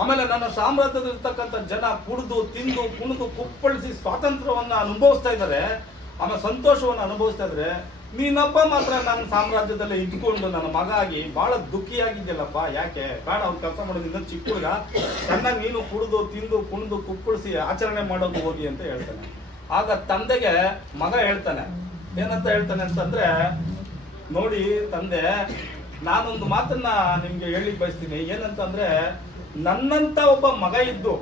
ಆಮೇಲೆ ನನ್ನ ಸಾಮ್ರಾಜ್ಯದಲ್ಲಿರ್ತಕ್ಕಂಥ ಜನ ಕುಡಿದು ತಿಂದು ಕುಣಿದು ಕುಪ್ಪಳಿಸಿ ಸ್ವಾತಂತ್ರ್ಯವನ್ನ ಅನುಭವಿಸ್ತಾ ಇದ್ದಾರೆ, ಆಮೇಲೆ ಸಂತೋಷವನ್ನ ಅನುಭವಿಸ್ತಾ ಇದ್ರೆ, ನೀನೊಬ್ಬ ಮಾತ್ರ ನನ್ನ ಸಾಮ್ರಾಜ್ಯದಲ್ಲಿ ಇದ್ಕೊಂಡು ನನ್ನ ಮಗ ಆಗಿ ಬಹಳ ದುಃಖಿಯಾಗಿದ್ಯಲ್ಲಪ್ಪ, ಯಾಕೆ ಬೇಡ, ಅವ್ನು ಕೆಲಸ ಮಾಡೋದ್ರಿಂದ ಚಿಕ್ಕ ಹುಡುಗ, ಚೆನ್ನಾಗಿ ನೀನು ಕುಡಿದು ತಿಂದು ಕುಣಿದು ಕುಪ್ಪಳಿಸಿ ಆಚರಣೆ ಮಾಡೋದು ಹೋಗಿ ಅಂತ ಹೇಳ್ತಾನೆ. ಆಗ ತಂದೆಗೆ ಮಗ ಹೇಳ್ತಾನೆ, ಏನಂತ ಹೇಳ್ತಾನೆ ಅಂತಂದ್ರೆ, ನೋಡಿ ತಂದೆ, ನಾನೊಂದು ಮಾತನ್ನ ನಿಮ್ಗೆ ಹೇಳಿಕ್ ಬಯಸ್ತೀನಿ. ಏನಂತಂದ್ರೆ, ನನ್ನಂತ ಒಬ್ಬ ಮಗ ಇದ್ದು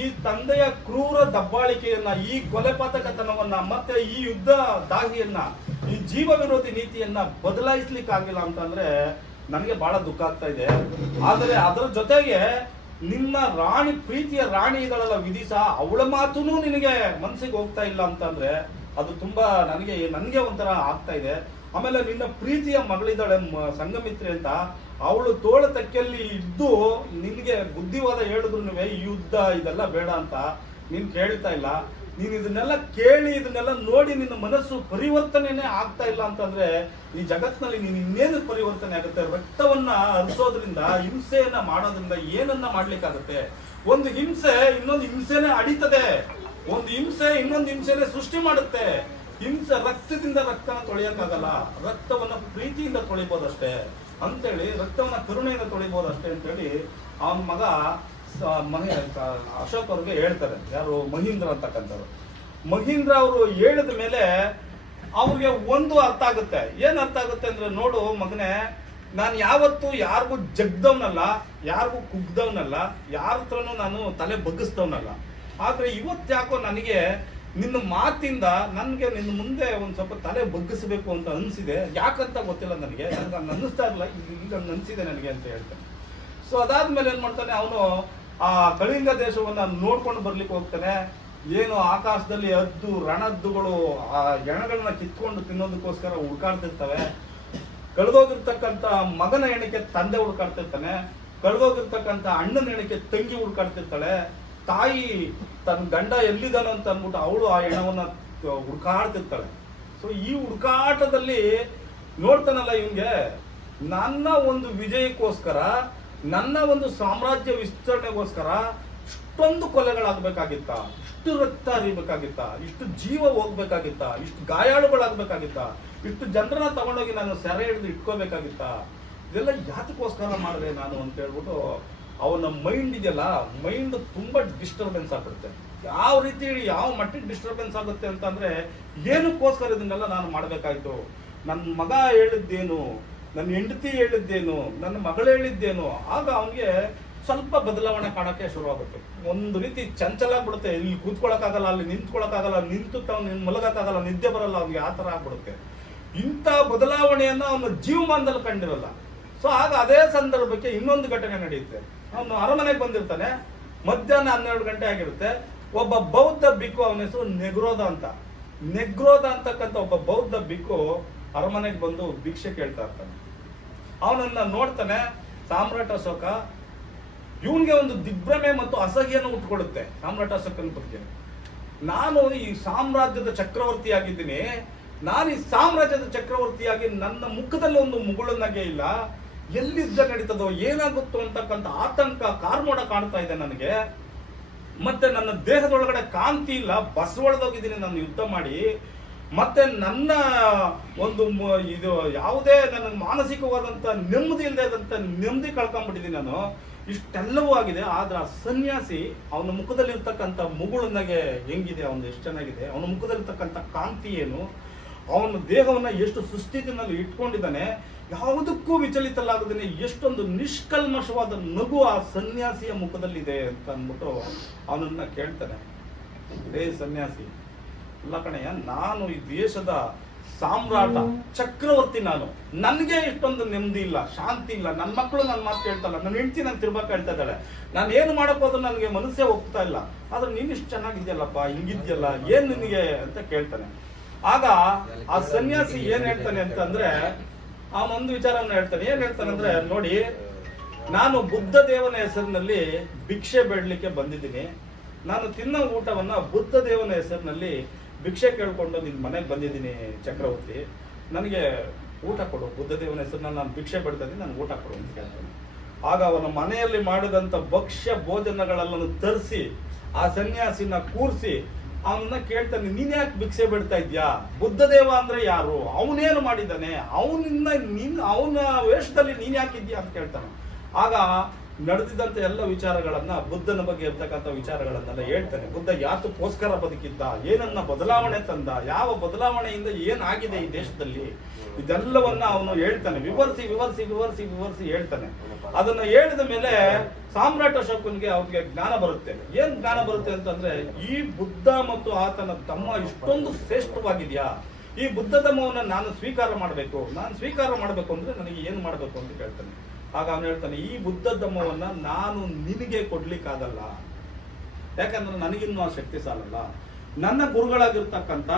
ಈ ತಂದೆಯ ಕ್ರೂರ ದಬ್ಬಾಳಿಕೆಯನ್ನ, ಈ ಕೊಲೆಪಾತಕತನವನ್ನ, ಮತ್ತೆ ಈ ಯುದ್ಧ ದಾಹಿಯನ್ನ, ಈ ಜೀವ ವಿರೋಧಿ ನೀತಿಯನ್ನ ಬದಲಾಯಿಸ್ಲಿಕ್ಕಾಗಿಲ್ಲ ಅಂತಂದ್ರೆ ನನಗೆ ಬಹಳ ದುಃಖ ಆಗ್ತಾ ಇದೆ. ಆದರೆ ಅದರ ಜೊತೆಗೆ ನಿನ್ನ ರಾಣಿ, ಪ್ರೀತಿಯ ರಾಣಿಗಳೆಲ್ಲ ವಿಧಿಸ ಅವಳ ಮಾತುನೂ ನಿನಗೆ ಮನಸ್ಸಿಗೆ ಹೋಗ್ತಾ ಇಲ್ಲ ಅಂತಂದ್ರೆ ಅದು ತುಂಬಾ ನನಗೆ ಒಂಥರ ಆಗ್ತಾ ಇದೆ. ಆಮೇಲೆ ನಿನ್ನ ಪ್ರೀತಿಯ ಮಗಳಿದ್ದಾಳೆ ಸಂಗಮಿತ್ರಿ ಅಂತ, ಅವಳು ತೋಳ ತಕ್ಕೆಯಲ್ಲಿ ಇದ್ದು ನಿನ್ಗೆ ಬುದ್ಧಿವಾದ ಹೇಳಿದ್ರು ಈ ಯುದ್ಧ ಇದೆಲ್ಲ ಬೇಡ ಅಂತ ನೀನ್ ಕೇಳ್ತಾ ಇಲ್ಲ. ನೀನ್ ಇದನ್ನೆಲ್ಲ ಕೇಳಿ ಇದನ್ನೆಲ್ಲ ನೋಡಿ ನಿನ್ನ ಮನಸ್ಸು ಪರಿವರ್ತನೆನೇ ಆಗ್ತಾ ಇಲ್ಲ ಅಂತಂದ್ರೆ ಈ ಜಗತ್ನಲ್ಲಿ ನೀನ್ ಇನ್ನೇನು ಪರಿವರ್ತನೆ ಆಗುತ್ತೆ? ರಕ್ತವನ್ನ ಹರಿಸೋದ್ರಿಂದ, ಹಿಂಸೆಯನ್ನ ಮಾಡೋದ್ರಿಂದ ಏನನ್ನ ಮಾಡ್ಲಿಕ್ಕಾಗತ್ತೆ? ಒಂದು ಹಿಂಸೆ ಇನ್ನೊಂದು ಹಿಂಸೆನೆ ಅಡಿತದೆ, ಒಂದು ಹಿಂಸೆ ಇನ್ನೊಂದು ಹಿಂಸೆನೆ ಸೃಷ್ಟಿ ಮಾಡುತ್ತೆ. ಹಿಂಸೆ ರಕ್ತದಿಂದ ರಕ್ತನ ತೊಳೆಯಕ್ಕಾಗಲ್ಲ, ರಕ್ತವನ್ನ ಪ್ರೀತಿಯಿಂದ ತೊಳಿಬೋದಷ್ಟೇ ಅಂತೇಳಿ, ರಕ್ತವನ್ನ ಕರುಣೆಯಿಂದ ತೊಳಿಬೋದಷ್ಟೇ ಅಂತೇಳಿ ಅವನ ಮಗ ಅಶೋಕ್ ಅವ್ರಿಗೆ ಹೇಳ್ತಾರೆ. ಯಾರು? ಮಹೀಂದ್ರ ಅಂತಕ್ಕಂಥವ್ರು. ಮಹೀಂದ್ರ ಅವರು ಹೇಳಿದ ಮೇಲೆ ಅವ್ರಿಗೆ ಒಂದು ಅರ್ಥ ಆಗುತ್ತೆ. ಏನ್ ಅರ್ಥ ಆಗುತ್ತೆ ಅಂದ್ರೆ, ನೋಡು ಮಗನೇ, ನಾನು ಯಾವತ್ತು ಯಾರಿಗೂ ಜಗ್ದವನಲ್ಲ, ಯಾರಿಗೂ ಕುಗ್ದವನಲ್ಲ, ಯಾರ ಹತ್ರನೂ ನಾನು ತಲೆ ಬಗ್ಗಿಸ್ದವನಲ್ಲ. ಆದ್ರೆ ಇವತ್ತ್ಯಾಕೋ ನನಗೆ ನಿನ್ನ ಮಾತಿಂದ ನನಗೆ ನಿನ್ನ ಮುಂದೆ ಒಂದ್ ಸ್ವಲ್ಪ ತಲೆ ಬಗ್ಗಿಸಬೇಕು ಅಂತ ಅನ್ಸಿದೆ. ಯಾಕಂತ ಗೊತ್ತಿಲ್ಲ ನನಗೆ ಅನ್ನಿಸ್ತಾ ಇರಲ್ಲ, ಈಗ ಅನ್ಸಿದೆ ನನಗೆ ಅಂತ ಹೇಳ್ತಾನೆ. ಸೊ ಅದಾದ್ಮೇಲೆ ಏನ್ ಮಾಡ್ತಾನೆ ಅವನು, ಆ ಕಳಿಂಗ ದೇಶವನ್ನ ನೋಡ್ಕೊಂಡು ಬರ್ಲಿಕ್ಕೆ ಹೋಗ್ತಾನೆ. ಏನು ಆಕಾಶದಲ್ಲಿ ಹದ್ದು ರಣಹದ್ದುಗಳು ಆ ಹೆಣಗಳನ್ನ ಕಿತ್ಕೊಂಡು ತಿನ್ನೋದಕ್ಕೋಸ್ಕರ ಹುಡ್ಕಾಡ್ತಿರ್ತವೆ. ಕಳೆದೋಗಿರ್ತಕ್ಕಂಥ ಮಗನ ಎಣಿಕೆ ತಂದೆ ಹುಡ್ಕಾಡ್ತಿರ್ತಾನೆ, ಕಳೆದೋಗಿರ್ತಕ್ಕಂಥ ಅಣ್ಣನ ಎಣಿಕೆ ತಂಗಿ ಹುಡ್ಕಾಡ್ತಿರ್ತಾಳೆ. ತಾಯಿ ತನ್ನ ಗಂಡ ಎಲ್ಲಿದ್ದಾನೋ ಅಂತ ಅಂದ್ಬಿಟ್ಟು ಅವಳು ಆ ಹೆಣವನ್ನ ಹುಡ್ಕಾಡ್ತಿರ್ತಾಳೆ. ಸೊ ಈ ಹುಡ್ಕಾಟದಲ್ಲಿ ನೋಡ್ತಾನಲ್ಲ, ಇವನ್ಗೆ ನನ್ನ ಒಂದು ವಿಜಯಕ್ಕೋಸ್ಕರ, ನನ್ನ ಒಂದು ಸಾಮ್ರಾಜ್ಯ ವಿಸ್ತರಣೆಗೋಸ್ಕರ ಇಷ್ಟೊಂದು ಕೊಲೆಗಳಾಗಬೇಕಾಗಿತ್ತ, ಇಷ್ಟು ರಕ್ತ ಹರಿಬೇಕಾಗಿತ್ತ, ಇಷ್ಟು ಜೀವ ಹೋಗ್ಬೇಕಾಗಿತ್ತ, ಇಷ್ಟು ಗಾಯಾಳುಗಳಾಗಬೇಕಾಗಿತ್ತ, ಇಷ್ಟು ಜನರನ್ನ ತಗೊಂಡೋಗಿ ನಾನು ಸೆರೆ ಹಿಡಿದು ಇಟ್ಕೋಬೇಕಾಗಿತ್ತ, ಇದೆಲ್ಲ ಯಾತಕ್ಕೋಸ್ಕರ ಮಾಡಿದೆ ನಾನು ಅಂತ ಹೇಳ್ಬಿಟ್ಟು ಅವನ ಮೈಂಡ್ ಇದೆಯಲ್ಲ, ಮೈಂಡ್ ತುಂಬಾ ಡಿಸ್ಟರ್ಬೆನ್ಸ್ ಆಗ್ಬಿಡುತ್ತೆ. ಯಾವ ರೀತಿ, ಯಾವ ಮಟ್ಟಿಗೆ ಡಿಸ್ಟರ್ಬೆನ್ಸ್ ಆಗುತ್ತೆ ಅಂತಂದ್ರೆ, ಏನಕ್ಕೋಸ್ಕರ ಇದನ್ನೆಲ್ಲ ನಾನು ಮಾಡ್ಬೇಕಾಯ್ತು, ನನ್ನ ಮಗ ಹೇಳಿದ್ದೇನು, ನನ್ನ ಹೆಂಡತಿ ಹೇಳಿದ್ದೇನು, ನನ್ನ ಮಗಳು ಹೇಳಿದ್ದೇನು, ಆಗ ಅವನಿಗೆ ಸ್ವಲ್ಪ ಬದಲಾವಣೆ ಕಾಣಕ್ಕೆ ಶುರುವಾಗುತ್ತೆ. ಒಂದು ರೀತಿ ಚಂಚಲ ಆಗ್ಬಿಡುತ್ತೆ. ಇಲ್ಲಿ ಕೂತ್ಕೊಳಕ್ಕಾಗಲ್ಲ, ಅಲ್ಲಿ ನಿಂತ್ಕೊಳಕ್ಕಾಗಲ್ಲ, ನಿಂತು ಮಲಗಕ್ಕಾಗಲ್ಲ, ನಿದ್ದೆ ಬರಲ್ಲ, ಅವ್ನಿಗೆ ಆ ತರ ಆಗ್ಬಿಡುತ್ತೆ. ಇಂಥ ಬದಲಾವಣೆಯನ್ನ ಅವನ ಜೀವಮಾನದಲ್ಲಿ ಕಂಡಿರಲ್ಲ. ಸೊ ಆಗ ಅದೇ ಸಂದರ್ಭಕ್ಕೆ ಇನ್ನೊಂದು ಘಟನೆ ನಡೆಯುತ್ತೆ. ಅವನು ಅರಮನೆಗೆ ಬಂದಿರ್ತಾನೆ, ಮಧ್ಯಾಹ್ನ 12 ಗಂಟೆ ಆಗಿರುತ್ತೆ. ಒಬ್ಬ ಬೌದ್ಧ ಬಿಕ್ಕು, ಅವನ ಹೆಸರು ನೆಗ್ರೋಧ ಅಂತ. ನೆಗ್ರೋಧ ಅಂತಕ್ಕಂಥ ಒಬ್ಬ ಬೌದ್ಧ ಬಿಕ್ಕು ಅರಮನೆಗೆ ಬಂದು ಭಿಕ್ಷೆ ಕೇಳ್ತಾ ಇರ್ತಾನೆ. ಅವನನ್ನ ನೋಡ್ತಾನೆ ಸಾಮ್ರಾಟ ಅಶೋಕ. ಇವನ್ಗೆ ಒಂದು ದಿಗ್ಭ್ರಮೆ ಮತ್ತು ಅಸಹ್ಯನ ಉಟ್ಕೊಳ್ಳುತ್ತೆ ಸಾಮ್ರಾಟ ಅಶೋಕನ ಬಗ್ಗೆ. ನಾನು ಈ ಸಾಮ್ರಾಜ್ಯದ ಚಕ್ರವರ್ತಿ ಆಗಿದ್ದೀನಿ, ನಾನು ಈ ಸಾಮ್ರಾಜ್ಯದ ಚಕ್ರವರ್ತಿಯಾಗಿ ನನ್ನ ಮುಖದಲ್ಲಿ ಒಂದು ಮುಗುಳನಾಗೆ ಇಲ್ಲ, ಎಲ್ಲಿ ಯುದ್ಧ ನಡೀತದೋ ಏನಾಗುತ್ತೋ ಅಂತಕ್ಕಂಥ ಆತಂಕ ಕಾರ್ಮೋಡ ಕಾಣ್ತಾ ಇದೆ ನನಗೆ. ಮತ್ತೆ ನನ್ನ ದೇಹದೊಳಗಡೆ ಕಾಂತಿ ಇಲ್ಲ, ಬಸವಳದೋಗಿದ್ದೀನಿ ನಾನು ಯುದ್ಧ ಮಾಡಿ. ಮತ್ತೆ ನನ್ನ ಒಂದು ಇದು ಯಾವುದೇ ನನ್ನ ಮಾನಸಿಕವಾದಂತ ನೆಮ್ಮದಿ ಇಲ್ಲದೆ ಇದ್ದಂತ ನೆಮ್ಮದಿ ಕಳ್ಕೊಂಡ್ಬಿಟ್ಟಿದ್ದೀನಿ ನಾನು. ಇಷ್ಟೆಲ್ಲವೂ ಆಗಿದೆ. ಆದ್ರೆ ಆ ಸನ್ಯಾಸಿ ಅವನ ಮುಖದಲ್ಲಿ ಇರ್ತಕ್ಕಂಥ ಮುಗುಳನಾಗೆ ಹೆಂಗಿದೆ, ಅವನು ಎಷ್ಟು ಚೆನ್ನಾಗಿದೆ, ಅವನ ಮುಖದಲ್ಲಿರ್ತಕ್ಕಂಥ ಕಾಂತಿ ಏನು, ಅವನ ದೇಹವನ್ನ ಎಷ್ಟು ಸುಸ್ಥಿತಿನಲ್ಲಿ ಇಟ್ಕೊಂಡಿದ್ದಾನೆ, ಯಾವುದಕ್ಕೂ ವಿಚಲಿತಲಾಗದೇನೆ ಎಷ್ಟೊಂದು ನಿಷ್ಕಲ್ಮಶವಾದ ನಗು ಆ ಸನ್ಯಾಸಿಯ ಮುಖದಲ್ಲಿದೆ ಅಂತ ಅಂದ್ಬಿಟ್ಟು ಅವನನ್ನ ಕೇಳ್ತಾನೆ. ರೇ ಸನ್ಯಾಸಿ, ಇಲ್ಲ ಕಣಯ್ಯ, ನಾನು ಈ ದೇಶದ ಸಾಮ್ರಾಟ ಚಕ್ರವರ್ತಿ, ನನ್ಗೆ ಇಷ್ಟೊಂದು ನೆಮ್ಮದಿ ಇಲ್ಲ, ಶಾಂತಿ ಇಲ್ಲ, ನನ್ನ ಮಕ್ಕಳು ನನ್ನ ಮಾತು ಕೇಳ್ತಲ್ಲ, ನನ್ನ ಹೆಂಡತಿ ನಾನು ತಿರ್ಬಾಕ್ ಹೇಳ್ತಾ ಇದ್ದಾಳೆ, ನಾನು ಏನು ಮಾಡಕ್ ಹೋದ್ರೆ ನನಗೆ ಮನಸ್ಸೇ ಹೋಗ್ತಾ ಇಲ್ಲ, ಆದ್ರೆ ನೀನ್ ಇಷ್ಟು ಚೆನ್ನಾಗಿದ್ಯಲ್ಲಪ್ಪ, ಹಿಂಗಿದ್ಯಲ್ಲ, ಏನ್ ನಿನಗೆ ಅಂತ ಕೇಳ್ತಾನೆ. ಆಗ ಆ ಸನ್ಯಾಸಿ ಏನ್ ಹೇಳ್ತಾನೆ ಅಂತಂದ್ರೆ, ಅವನೊಂದು ವಿಚಾರವನ್ನ ಹೇಳ್ತಾನೆ. ಏನ್ ಹೇಳ್ತಾನೆ ಅಂದ್ರೆ, ನೋಡಿ, ನಾನು ಬುದ್ಧ ದೇವನ ಹೆಸರಿನಲ್ಲಿ ಭಿಕ್ಷೆ ಬೇಡಲಿಕ್ಕೆ ಬಂದಿದ್ದೀನಿ. ನಾನು ತಿನ್ನೋ ಊಟವನ್ನ ಬುದ್ಧ ದೇವನ ಹೆಸರಿನಲ್ಲಿ ಭಿಕ್ಷೆ ಕೇಳ್ಕೊಂಡು ನಿನ್ ಮನೆಗೆ ಬಂದಿದ್ದೀನಿ ಚಕ್ರವರ್ತಿ, ನನಗೆ ಊಟ ಕೊಡು, ಬುದ್ಧ ದೇವನ ಹೆಸರಿನಲ್ಲಿ ನಾನು ಭಿಕ್ಷೆ ಬೇಡ್ತಾ ಇದ್ದೀನಿ, ನನಗೆ ಊಟ ಕೊಡು ಅಂತ ಕೇಳ್ತಾನೆ. ಆಗ ಅವನ ಮನೆಯಲ್ಲಿ ಮಾಡಿದಂತ ಭಕ್ಷ್ಯ ಭೋಜನಗಳೆಲ್ಲನ್ನು ತರಿಸಿ ಆ ಸನ್ಯಾಸಿನ ಕೂರಿಸಿ ಅವನ್ನ ಕೇಳ್ತಾನೆ, ನೀನ್ ಯಾಕೆ ಭಿಕ್ಷೆ ಬಿಡ್ತಾ ಇದ್ಯಾ, ಬುದ್ಧದೇವ ಅಂದ್ರೆ ಯಾರು, ಅವನೇನು ಮಾಡಿದ್ದಾನೆ, ಅವನ ವೇಷದಲ್ಲಿ ನೀನ್ ಯಾಕಿದ್ಯಾ ಅಂತ ಕೇಳ್ತಾನೆ. ಆಗ ನಡೆದಿದ್ದಂತ ಎಲ್ಲ ವಿಚಾರಗಳನ್ನ, ಬುದ್ಧನ ಬಗ್ಗೆ ಇರ್ತಕ್ಕಂಥ ವಿಚಾರಗಳನ್ನೆಲ್ಲ ಹೇಳ್ತಾನೆ. ಬುದ್ಧ ಯಾತಕ್ಕೋಸ್ಕರ ಬದುಕಿದ್ದ, ಏನನ್ನ ಬದಲಾವಣೆ ತಂದ, ಯಾವ ಬದಲಾವಣೆಯಿಂದ ಏನಾಗಿದೆ ಈ ದೇಶದಲ್ಲಿ, ಇದೆಲ್ಲವನ್ನ ಅವನು ಹೇಳ್ತಾನೆ. ವಿವರಿಸಿ ವಿವರಿಸಿ ವಿವರಿಸಿ ವಿವರಿಸಿ ಹೇಳ್ತಾನೆ. ಅದನ್ನ ಹೇಳಿದ ಮೇಲೆ ಸಾಮ್ರಾಟ್ ಅಶೋಕನ್ಗೆ ಅವ್ರಿಗೆ ಜ್ಞಾನ ಬರುತ್ತೆ. ಏನ್ ಜ್ಞಾನ ಬರುತ್ತೆ ಅಂತಂದ್ರೆ, ಈ ಬುದ್ಧ ಮತ್ತು ಆತನ ತಮ್ಮ ಇಷ್ಟೊಂದು ಶ್ರೇಷ್ಠವಾಗಿದ್ಯಾ, ಈ ಬುದ್ಧ ಧರ್ಮವನ್ನ ನಾನು ಸ್ವೀಕಾರ ಮಾಡಬೇಕು. ನಾನು ಸ್ವೀಕಾರ ಮಾಡಬೇಕು ಅಂದ್ರೆ ನನಗೆ ಏನ್ ಮಾಡಬೇಕು ಅಂತ ಕೇಳ್ತಾನೆ. ಆಗ ಅವನು ಹೇಳ್ತಾನೆ, ಈ ಬುದ್ಧ ಧರ್ಮವನ್ನ ನಾನು ನಿನಗೆ ಕೊಡ್ಲಿಕ್ಕಾಗಲ್ಲ, ಯಾಕಂದ್ರೆ ನನಗಿನ್ನೂ ಆ ಶಕ್ತಿ ಸಾಲಲ್ಲ. ನನ್ನ ಗುರುಗಳಾಗಿರ್ತಕ್ಕಂಥ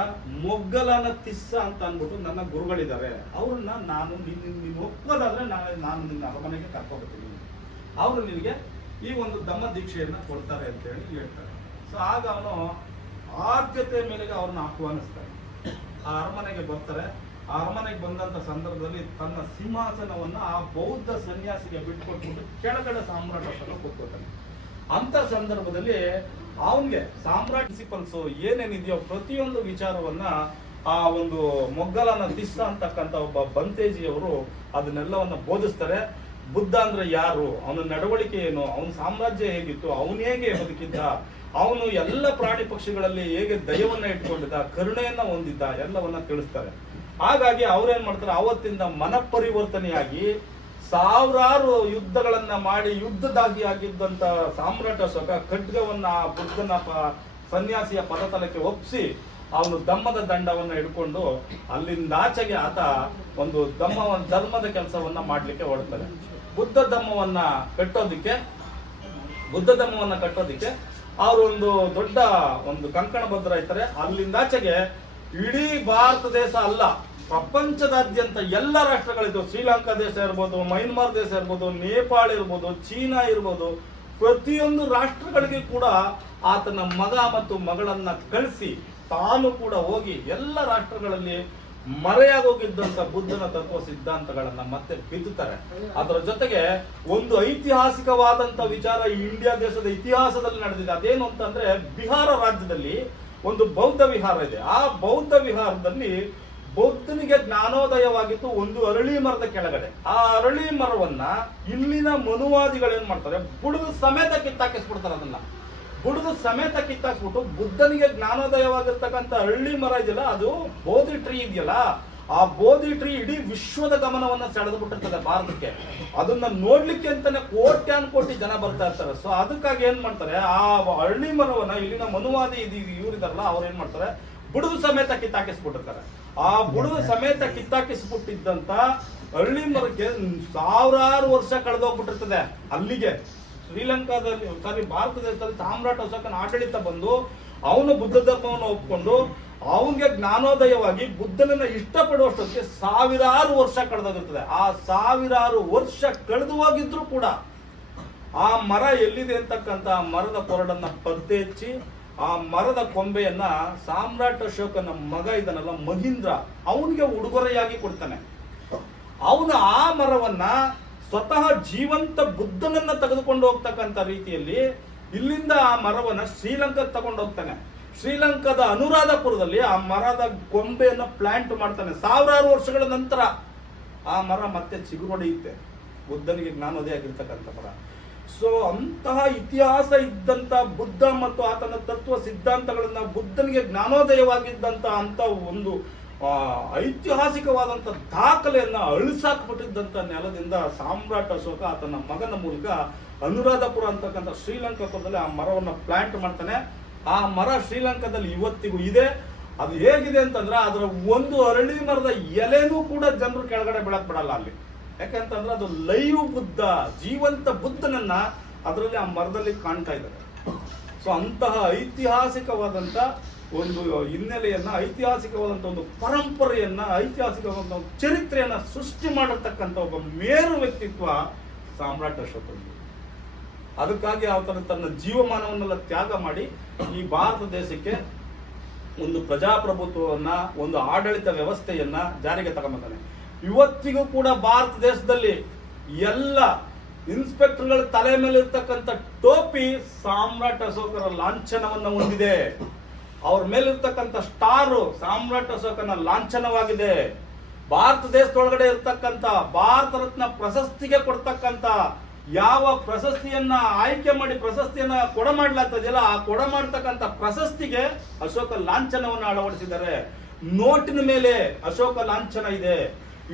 ಮೊಗ್ಗಲನ ತಿಸ್ಸ ಅಂತ ಅಂದ್ಬಿಟ್ಟು ನನ್ನ ಗುರುಗಳಿದ್ದಾರೆ. ಅವ್ರನ್ನ ನಾನು ನೀನು ಒಪ್ಪೋದಾದ್ರೆ ನಾನು ನಿನ್ನ ಅರಮನೆಗೆ ಕರ್ಕೊಬರ್ತೀನಿ, ಅವರು ನಿನಗೆ ಈ ಒಂದು ಧಮ್ಮ ದೀಕ್ಷೆಯನ್ನ ಕೊಡ್ತಾರೆ ಅಂತ ಹೇಳಿ ಹೇಳ್ತಾರೆ. ಸೊ ಆಗ ಅವನು ಆದ್ಯತೆ ಮೇಲೆಗೆ ಅವ್ರನ್ನ ಆಹ್ವಾನಿಸ್ತಾರೆ. ಆ ಅರಮನೆಗೆ ಬರ್ತಾರೆ. ಆ ಅರಮನೆಗೆ ಬಂದಂತ ಸಂದರ್ಭದಲ್ಲಿ ತನ್ನ ಸಿಂಹಾಸನವನ್ನ ಆ ಬೌದ್ಧ ಸನ್ಯಾಸಿಗೆ ಬಿಟ್ಕೊಟ್ಬಿಟ್ಟು ಕೆಳಗಡೆ ಸಾಮ್ರಾಟ್ ಅಶೋಕ ಕೂತ್ಕೊತಾನೆ. ಅಂತ ಸಂದರ್ಭದಲ್ಲಿ ಅವನ್ಗೆ ಸಾಮ್ರಾಟ್ ಪ್ರಿನ್ಸಿಪಲ್ಸ್ ಏನೇನಿದೆಯೋ ಪ್ರತಿಯೊಂದು ವಿಚಾರವನ್ನ ಆ ಒಂದು ಮೊಗ್ಗಲನ ತಿಸ್ಸ ಅಂತಕ್ಕಂಥ ಒಬ್ಬ ಬಂತೇಜಿಯವರು ಅದನ್ನೆಲ್ಲವನ್ನ ಬೋಧಿಸ್ತಾರೆ. ಬುದ್ಧ ಅಂದ್ರೆ ಯಾರು, ಅವನ ನಡವಳಿಕೆ ಏನು, ಅವನ ಸಾಮ್ರಾಜ್ಯ ಹೇಗಿತ್ತು, ಅವನು ಹೇಗೆ ಬದುಕಿದ್ದ, ಅವನು ಎಲ್ಲ ಪ್ರಾಣಿ ಪಕ್ಷಿಗಳಲ್ಲಿ ಹೇಗೆ ದಯವನ್ನ ಇಟ್ಕೊಂಡಿದ್ದ, ಕರುಣೆಯನ್ನ ಹೊಂದಿದ್ದ, ಎಲ್ಲವನ್ನ ತಿಳಿಸ್ತಾರೆ. ಹಾಗಾಗಿ ಅವ್ರೇನ್ ಮಾಡ್ತಾರೆ, ಅವತ್ತಿಂದ ಮನಪರಿವರ್ತನೆಯಾಗಿ ಸಾವಿರಾರು ಯುದ್ಧಗಳನ್ನ ಮಾಡಿ ಯುದ್ಧದಾಗಿ ಆಗಿದ್ದಂತ ಸಾಮ್ರಾಟ್ ಅಶೋಕ ಖಡ್ಗವನ್ನ ಬುದ್ಧನ ಸನ್ಯಾಸಿಯ ಪದತಲಕ್ಕೆ ಒಪ್ಪಿಸಿ ಅವನು ಧಮ್ಮದ ದಂಡವನ್ನ ಹಿಡ್ಕೊಂಡು ಅಲ್ಲಿಂದಾಚೆಗೆ ಆತ ಒಂದು ಧರ್ಮದ ಕೆಲಸವನ್ನ ಮಾಡ್ಲಿಕ್ಕೆ ಹೊರಡ್ತಾರೆ. ಬುದ್ಧ ಧಮ್ಮವನ್ನ ಕಟ್ಟೋದಿಕ್ಕೆ ಅವರು ಒಂದು ದೊಡ್ಡ ಒಂದು ಕಂಕಣ ಬದ್ಧರಾಯ್ತಾರೆ. ಅಲ್ಲಿಂದಾಚೆಗೆ ಇಡೀ ಭಾರತ ದೇಶ ಅಲ್ಲ, ಪ್ರಪಂಚದಾದ್ಯಂತ ಎಲ್ಲ ರಾಷ್ಟ್ರಗಳಿದ್ದು, ಶ್ರೀಲಂಕಾ ದೇಶ ಇರ್ಬೋದು, ಮಯನ್ಮಾರ್ ದೇಶ ಇರ್ಬೋದು, ನೇಪಾಳ ಇರ್ಬೋದು, ಚೀನಾ ಇರ್ಬೋದು, ಪ್ರತಿಯೊಂದು ರಾಷ್ಟ್ರಗಳಿಗೆ ಕೂಡ ಆತನ ಮಗ ಮತ್ತು ಮಗಳನ್ನ ಕಳಿಸಿ ತಾನು ಕೂಡ ಹೋಗಿ ಎಲ್ಲ ರಾಷ್ಟ್ರಗಳಲ್ಲಿ ಮರೆಯಾಗೋಗಿದ್ದಂತ ಬುದ್ಧನ ತತ್ವ ಸಿದ್ಧಾಂತಗಳನ್ನ ಮತ್ತೆ ಬಿತ್ತುತ್ತಾರೆ. ಅದರ ಜೊತೆಗೆ ಒಂದು ಐತಿಹಾಸಿಕವಾದಂತ ವಿಚಾರ ಇಂಡಿಯಾ ದೇಶದ ಇತಿಹಾಸದಲ್ಲಿ ನಡೆದಿದೆ. ಅದೇನು ಅಂತಂದ್ರೆ, ಬಿಹಾರ ರಾಜ್ಯದಲ್ಲಿ ಒಂದು ಬೌದ್ಧ ವಿಹಾರ ಇದೆ. ಆ ಬೌದ್ಧ ವಿಹಾರದಲ್ಲಿ ಬೌದ್ಧನಿಗೆ ಜ್ಞಾನೋದಯವಾಗಿತ್ತು ಒಂದು ಅರಳಿ ಮರದ ಕೆಳಗಡೆ. ಆ ಅರಳಿ ಮರವನ್ನ ಇಲ್ಲಿನ ಮನುವಾದಿಗಳು ಏನ್ ಮಾಡ್ತಾರೆ, ಬುಡದ ಸಮೇತ ಕಿತ್ತಾಕಿಸ್ಬಿಡ್ತಾರೆ. ಅದನ್ನ ಬುಡದ ಸಮೇತ ಕಿತ್ತಾಕ್ಸ್ಬಿಟ್ಟು ಬುದ್ಧನಿಗೆ ಜ್ಞಾನೋದಯವಾಗಿರ್ತಕ್ಕಂಥ ಅರಳಿ ಮರ ಇದೆಯಲ್ಲ, ಅದು ಬೋಧಿ ಟ್ರೀ ಇದೆಯಲ್ಲ, ಆ ಬೋಧಿ ಟ್ರೀ ಇಡೀ ವಿಶ್ವದ ಗಮನವನ್ನ ಸೆಳೆದು ಬಿಟ್ಟಿರ್ತದೆ ಭಾರತಕ್ಕೆ. ಅದನ್ನ ನೋಡ್ಲಿಕ್ಕೆ ಅಂತಾನೆ ಕೋಟ್ಯಾನುಕೋಟಿ ಜನ ಬರ್ತಾ ಇರ್ತಾರೆ. ಸೊ ಅದಕ್ಕಾಗಿ ಏನ್ ಮಾಡ್ತಾರೆ, ಆ ಅರಳಿ ಮರವನ್ನ ಇಲ್ಲಿನ ಮನುವಾದಿ ಇವರಿದಾರಲ್ಲ, ಅವ್ರು ಏನ್ ಮಾಡ್ತಾರೆ, ಬುಡದ ಸಮೇತ ಕಿತ್ತಾಕಿಸ್ಬಿಟ್ಟಿರ್ತಾರೆ. ಆ ಬುಡದ ಸಮೇತ ಕಿತ್ತಾಕಿಸ್ಬಿಟ್ಟಿದ್ದಂತ ಅರಳಿ ಮರಕ್ಕೆ ಸಾವಿರಾರು ವರ್ಷ ಕಳೆದೋಗ್ಬಿಟ್ಟಿರ್ತದೆ. ಅಲ್ಲಿಗೆ ಶ್ರೀಲಂಕಾದಲ್ಲಿ ಭಾರತ ದೇಶದಲ್ಲಿ ಸಾಮ್ರಾಟ್ ಅಶೋಕನ ಆಡಳಿತ ಬಂದು ಅವನು ಬುದ್ಧ ಧರ್ಮವನ್ನು ಒಪ್ಕೊಂಡು ಅವನಿಗೆ ಜ್ಞಾನೋದಯವಾಗಿ ಬುದ್ಧನನ್ನ ಇಷ್ಟಪಡುವಷ್ಟಕ್ಕೆ ಸಾವಿರಾರು ವರ್ಷ ಕಳೆದೋಗಿರ್ತದೆ. ಆ ಸಾವಿರಾರು ವರ್ಷ ಕಳೆದು ಹೋಗಿದ್ರು ಕೂಡ ಆ ಮರ ಎಲ್ಲಿದೆ ಅಂತಕ್ಕಂಥ ಮರದ ಕೊರಡನ್ನ ಪತ್ತೆ ಹಚ್ಚಿ ಆ ಮರದ ಕೊಂಬೆಯನ್ನ ಸಾಮ್ರಾಟ್ ಅಶೋಕನ ಮಗ ಇದನ್ನಲ್ಲ ಮಹೀಂದ್ರ ಅವನಿಗೆ ಉಡುಗೊರೆಯಾಗಿ ಕೊಡ್ತಾನೆ. ಅವನು ಆ ಮರವನ್ನ ಸ್ವತಃ ಜೀವಂತ ಬುದ್ಧನನ್ನ ತೆಗೆದುಕೊಂಡು ಹೋಗ್ತಕ್ಕಂಥ ರೀತಿಯಲ್ಲಿ ಇಲ್ಲಿಂದ ಆ ಮರವನ್ನ ಶ್ರೀಲಂಕಾಕ್ಕೆ ತಗೊಂಡು ಹೋಗ್ತಾನೆ. ಶ್ರೀಲಂಕಾದ ಅನುರಾಧಪುರದಲ್ಲಿ ಆ ಮರದ ಕೊಂಬೆಯನ್ನ ಪ್ಲಾಂಟ್ ಮಾಡ್ತಾನೆ. ಸಾವಿರಾರು ವರ್ಷಗಳ ನಂತರ ಆ ಮರ ಮತ್ತೆ ಚಿಗುರೊಡೆಯುತ್ತೆ, ಬುದ್ಧನಿಗೆ ಜ್ಞಾನೋದಯ ಆಗಿರ್ತಕ್ಕಂಥ ಮರ. ಸೊ ಅಂತಹ ಇತಿಹಾಸ ಇದ್ದಂತ ಬುದ್ಧ ಮತ್ತು ಆತನ ತತ್ವ ಸಿದ್ಧಾಂತಗಳನ್ನ ಬುದ್ಧನಿಗೆ ಜ್ಞಾನೋದಯವಾಗಿದ್ದಂತ ಅಂತ ಒಂದು ಐತಿಹಾಸಿಕವಾದಂತ ದಾಖಲೆಯನ್ನ ಅಳಿಸಾಕ್ಬಿಟ್ಟಿದ್ದಂತ ನೆಲದಿಂದ ಸಾಮ್ರಾಟ್ ಅಶೋಕ ಆತನ ಮಗನ ಮೂಲಕ ಅನುರಾಧಪುರ ಅಂತಕ್ಕಂಥ ಶ್ರೀಲಂಕಾಪುರದಲ್ಲಿ ಆ ಮರವನ್ನ ಪ್ಲಾಂಟ್ ಮಾಡ್ತಾನೆ. ಆ ಮರ ಶ್ರೀಲಂಕಾದಲ್ಲಿ ಇವತ್ತಿಗೂ ಇದೆ. ಅದು ಹೇಗಿದೆ ಅಂತಂದ್ರೆ, ಅದರ ಒಂದು ಅರಳಿ ಮರದ ಎಲೆನೂ ಕೂಡ ಜನರು ಕೆಳಗಡೆ ಬೀಳಕ್ ಬಿಡಲ್ಲ ಅಲ್ಲಿ. ಯಾಕಂತಂದ್ರೆ ಅದು ಲೈವ್ ಬುದ್ಧ, ಜೀವಂತ ಬುದ್ಧನನ್ನ ಅದರಲ್ಲಿ ಆ ಮರದಲ್ಲಿ ಕಾಣ್ತಾ ಇದ್ದಾರೆ. ಸೊ ಅಂತಹ ಐತಿಹಾಸಿಕವಾದಂತ ಒಂದು ಹಿನ್ನೆಲೆಯನ್ನ, ಐತಿಹಾಸಿಕವಾದಂತ ಒಂದು ಪರಂಪರೆಯನ್ನ, ಐತಿಹಾಸಿಕವಾದಂತ ಒಂದು ಚರಿತ್ರೆಯನ್ನ ಸೃಷ್ಟಿ ಮಾಡಿರ್ತಕ್ಕಂಥ ಒಬ್ಬ ಮೇರು ವ್ಯಕ್ತಿತ್ವ ಸಾಮ್ರಾಟ್ ಅಶೋಕ. ಅದಕ್ಕಾಗಿ ಆತನ ತನ್ನ ಜೀವಮಾನವನ್ನೆಲ್ಲ ತ್ಯಾಗ ಮಾಡಿ ಈ ಭಾರತ ದೇಶಕ್ಕೆ ಒಂದು ಪ್ರಜಾಪ್ರಭುತ್ವವನ್ನ, ಒಂದು ಆಡಳಿತ ವ್ಯವಸ್ಥೆಯನ್ನ ಜಾರಿಗೆ ತಗೊಂಬಂದಾನೆ. ಇವತ್ತಿಗೂ ಕೂಡ ಭಾರತ ದೇಶದಲ್ಲಿ ಎಲ್ಲ ಇನ್ಸ್ಪೆಕ್ಟರ್ಗಳ ತಲೆ ಮೇಲೆ ಇರ್ತಕ್ಕಂಥ ಟೋಪಿ ಸಾಮ್ರಾಟ್ ಅಶೋಕರ ಲಾಂಛನವನ್ನ ಹೊಂದಿದೆ. ಅವ್ರ ಮೇಲಿರ್ತಕ್ಕಂಥ ಸ್ಟಾರು ಸಾಮ್ರಾಟ್ ಅಶೋಕನ ಲಾಂಛನವಾಗಿದೆ. ಭಾರತ ದೇಶದೊಳಗಡೆ ಇರ್ತಕ್ಕಂಥ ಭಾರತ ರತ್ನ ಪ್ರಶಸ್ತಿಗೆ ಕೊಡ್ತಕ್ಕಂಥ ಯಾವ ಪ್ರಶಸ್ತಿಯನ್ನ ಆಯ್ಕೆ ಮಾಡಿ ಪ್ರಶಸ್ತಿಯನ್ನ ಕೊಡ ಮಾಡ್ಲಾಗ್ತದೆಯಲ್ಲ, ಆ ಕೊಡ ಮಾಡ್ತಕ್ಕಂಥ ಪ್ರಶಸ್ತಿಗೆ ಅಶೋಕ ಲಾಂಛನವನ್ನು ಅಳವಡಿಸಿದ್ದಾರೆ. ನೋಟಿನ ಮೇಲೆ ಅಶೋಕ ಲಾಂಛನ ಇದೆ.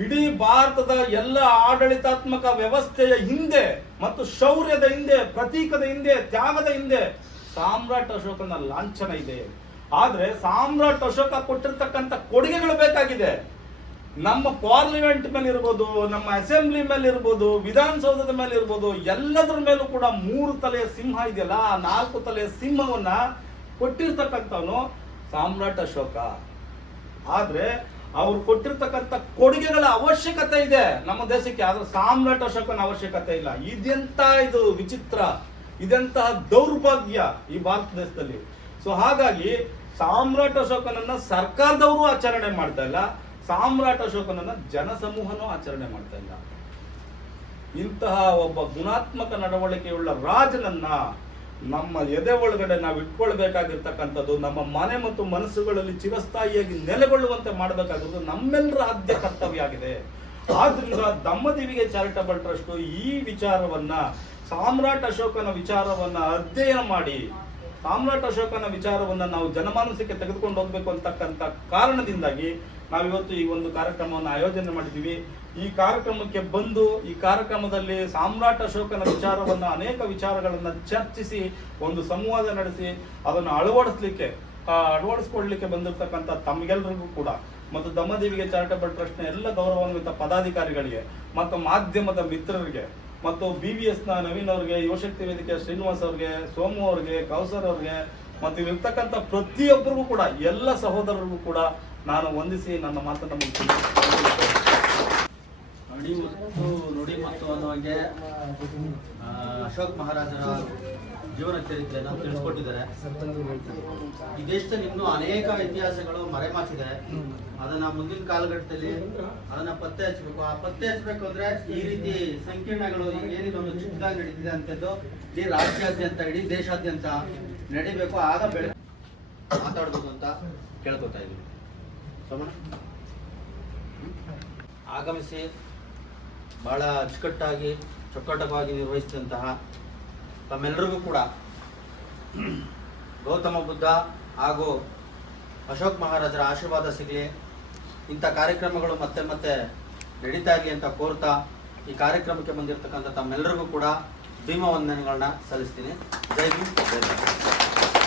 ಇಡೀ ಭಾರತದ ಎಲ್ಲ ಆಡಳಿತಾತ್ಮಕ ವ್ಯವಸ್ಥೆಯ ಹಿಂದೆ ಮತ್ತು ಶೌರ್ಯದ ಹಿಂದೆ, ಪ್ರತೀಕದ ಹಿಂದೆ, ತ್ಯಾಗದ ಹಿಂದೆ ಸಾಮ್ರಾಟ್ ಅಶೋಕನ ಲಾಂಛನ ಇದೆ. ಆದ್ರೆ ಸಾಮ್ರಾಟ್ ಅಶೋಕ ಕೊಟ್ಟಿರ್ತಕ್ಕಂಥ ಕೊಡುಗೆಗಳು ಬೇಕಾಗಿದೆ. ನಮ್ಮ ಪಾರ್ಲಿಮೆಂಟ್ ಮೇಲೆ ಇರ್ಬೋದು, ನಮ್ಮ ಅಸೆಂಬ್ಲಿ ಮೇಲೆ ಇರ್ಬೋದು, ವಿಧಾನಸೌಧದ ಮೇಲೆ ಇರ್ಬೋದು, ಎಲ್ಲದರ ಮೇಲೂ ಕೂಡ 3 ತಲೆಯ ಸಿಂಹ ಇದೆಯಲ್ಲ, ಆ 4 ತಲೆಯ ಸಿಂಹವನ್ನ ಕೊಟ್ಟಿರ್ತಕ್ಕಂಥವನು ಸಾಮ್ರಾಟ್ ಅಶೋಕ. ಆದ್ರೆ ಅವ್ರು ಕೊಟ್ಟಿರ್ತಕ್ಕಂಥ ಕೊಡುಗೆಗಳ ಅವಶ್ಯಕತೆ ಇದೆ ನಮ್ಮ ದೇಶಕ್ಕೆ, ಆದ್ರೆ ಸಾಮ್ರಾಟ್ ಅಶೋಕನ ಅವಶ್ಯಕತೆ ಇಲ್ಲ. ಇದು ವಿಚಿತ್ರ, ಇದೆಂತಹ ದೌರ್ಭಾಗ್ಯ ಈ ಭಾರತ ದೇಶದಲ್ಲಿ. ಸೊ ಹಾಗಾಗಿ ಸಾಮ್ರಾಟ್ ಅಶೋಕನನ್ನ ಸರ್ಕಾರದವರು ಆಚರಣೆ ಮಾಡ್ತಾ ಇಲ್ಲ, ಸಾಮ್ರಾಟ್ ಅಶೋಕನನ್ನ ಜನಸಮೂಹನೂ ಆಚರಣೆ ಮಾಡ್ತಾ ಇಲ್ಲ. ಇಂತಹ ಒಬ್ಬ ಗುಣಾತ್ಮಕ ನಡವಳಿಕೆಯುಳ್ಳ ರಾಜನನ್ನ ನಮ್ಮ ಎದೆ ಒಳಗಡೆ ನಾವು ಇಟ್ಕೊಳ್ಬೇಕಾಗಿರ್ತಕ್ಕಂಥದ್ದು, ನಮ್ಮ ಮನೆ ಮತ್ತು ಮನಸ್ಸುಗಳಲ್ಲಿ ಚಿರಸ್ಥಾಯಿಯಾಗಿ ನೆಲೆಗೊಳ್ಳುವಂತೆ ಮಾಡಬೇಕಾಗಿರೋದು ನಮ್ಮೆಲ್ಲರ ಆದ್ಯ ಕರ್ತವ್ಯ ಆಗಿದೆ. ಆದ್ರಿಂದ ದಮ್ಮದೇವಿಗೆ ಚಾರಿಟಬಲ್ ಟ್ರಸ್ಟ್ ಈ ವಿಚಾರವನ್ನ, ಸಾಮ್ರಾಟ್ ಅಶೋಕನ ವಿಚಾರವನ್ನ ಅಧ್ಯಯನ ಮಾಡಿ, ಸಾಮ್ರಾಟ್ ಅಶೋಕನ ವಿಚಾರವನ್ನ ನಾವು ಜನಮಾನಸಕ್ಕೆ ತೆಗೆದುಕೊಂಡು ಹೋಗ್ಬೇಕು ಅಂತಕ್ಕಂಥ ಕಾರಣದಿಂದಾಗಿ ನಾವಿವತ್ತು ಈ ಒಂದು ಕಾರ್ಯಕ್ರಮವನ್ನು ಆಯೋಜನೆ ಮಾಡಿದ್ದೀವಿ. ಈ ಕಾರ್ಯಕ್ರಮಕ್ಕೆ ಬಂದು ಈ ಕಾರ್ಯಕ್ರಮದಲ್ಲಿ ಸಾಮ್ರಾಟ್ ಅಶೋಕನ ವಿಚಾರವನ್ನ, ಅನೇಕ ವಿಚಾರಗಳನ್ನ ಚರ್ಚಿಸಿ ಒಂದು ಸಂವಾದ ನಡೆಸಿ ಅದನ್ನು ಅಳವಡಿಸ್ಕೊಳ್ಳಲಿಕ್ಕೆ ಬಂದಿರತಕ್ಕಂಥ ತಮಗೆಲ್ಲರಿಗೂ ಕೂಡ ಮತ್ತು ದಮ್ಮದೇವಿಗೆ ಚಾರಿಟಬಲ್ ಟ್ರಸ್ಟ್ನ ಎಲ್ಲ ಗೌರವಾನ್ವಿತ ಪದಾಧಿಕಾರಿಗಳಿಗೆ ಮತ್ತು ಮಾಧ್ಯಮದ ಮಿತ್ರರಿಗೆ ಮತ್ತು BVS ನ ನವೀನ್ ಅವರಿಗೆ, ಯುವಶಕ್ತಿ ವೇದಿಕೆ ಶ್ರೀನಿವಾಸ್ ಅವ್ರಿಗೆ, ಸೋಮು ಅವ್ರಿಗೆ, ಕೌಸರ್ ಅವ್ರಿಗೆ ಮತ್ತು ಇಲ್ಲಿರ್ತಕ್ಕಂಥ ಪ್ರತಿಯೊಬ್ಬರಿಗೂ ಕೂಡ, ಎಲ್ಲ ಸಹೋದರರಿಗೂ ಕೂಡ ನಾನು ವಂದಿಸಿ ನನ್ನ ಮಾತನ್ನು ಮುಗಿಸ್ತೀನಿ. ಅಡಿ ಮತ್ತು ನುಡಿ ಮತ್ತು ಅನ್ನುವಂಗೆ ಅಶೋಕ್ ಮಹಾರಾಜರ ಜೀವನ ಚರಿತ್ರೆಯನ್ನು ತಿಳಿಸ್ಕೊಟ್ಟಿದ್ದಾರೆ. ಈ ದೇಶದಲ್ಲಿ ಇನ್ನೂ ಅನೇಕ ಇತಿಹಾಸಗಳು ಮರೆಮಾಚಿದೆ. ಅದನ್ನ ಮುಂದಿನ ಕಾಲಘಟ್ಟದಲ್ಲಿ ಅದನ್ನ ಪತ್ತೆ ಹಚ್ಚಬೇಕು. ಆ ಪತ್ತೆ ಹಚ್ಚಬೇಕು ಅಂದ್ರೆ ಈ ರೀತಿ ಸಂಕೀರ್ಣಗಳು ಏನಿದೆ ಒಂದು ಚಿಕ್ಕದಾಗಿ ನಡೀತಿದೆ ಅಂತದ್ದು ಇಡೀ ರಾಜ್ಯಾದ್ಯಂತ, ಇಡೀ ದೇಶಾದ್ಯಂತ ನಡಿಬೇಕು. ಆಗ ಮಾತಾಡ್ಬೋದು ಅಂತ ಕೇಳ್ಕೊತಾ ಇದ್ದೀವಿ. ಆಗಮಿಸಿ ಬಹಳ ಅಚ್ಚುಕಟ್ಟಾಗಿ ಚೊಕ್ಕಟವಾಗಿ ನಿರ್ವಹಿಸಿದಂತಹ ತಮ್ಮೆಲ್ಲರಿಗೂ ಕೂಡ ಗೌತಮ ಬುದ್ಧ ಹಾಗೂ ಅಶೋಕ್ ಮಹಾರಾಜರ ಆಶೀರ್ವಾದ ಸಿಗಲಿ, ಇಂಥ ಕಾರ್ಯಕ್ರಮಗಳು ಮತ್ತೆ ಮತ್ತೆ ನಡೀತಾ ಇರಲಿ ಅಂತ ಕೋರ್ತಾ ಈ ಕಾರ್ಯಕ್ರಮಕ್ಕೆ ಬಂದಿರತಕ್ಕಂಥ ತಮ್ಮೆಲ್ಲರಿಗೂ ಕೂಡ ಭೀಮ ವಂದನೆಗಳನ್ನ ಸಲ್ಲಿಸ್ತೀನಿ. ಜೈ ಭೀಮ್, ಜೈ ಭಾರತ್.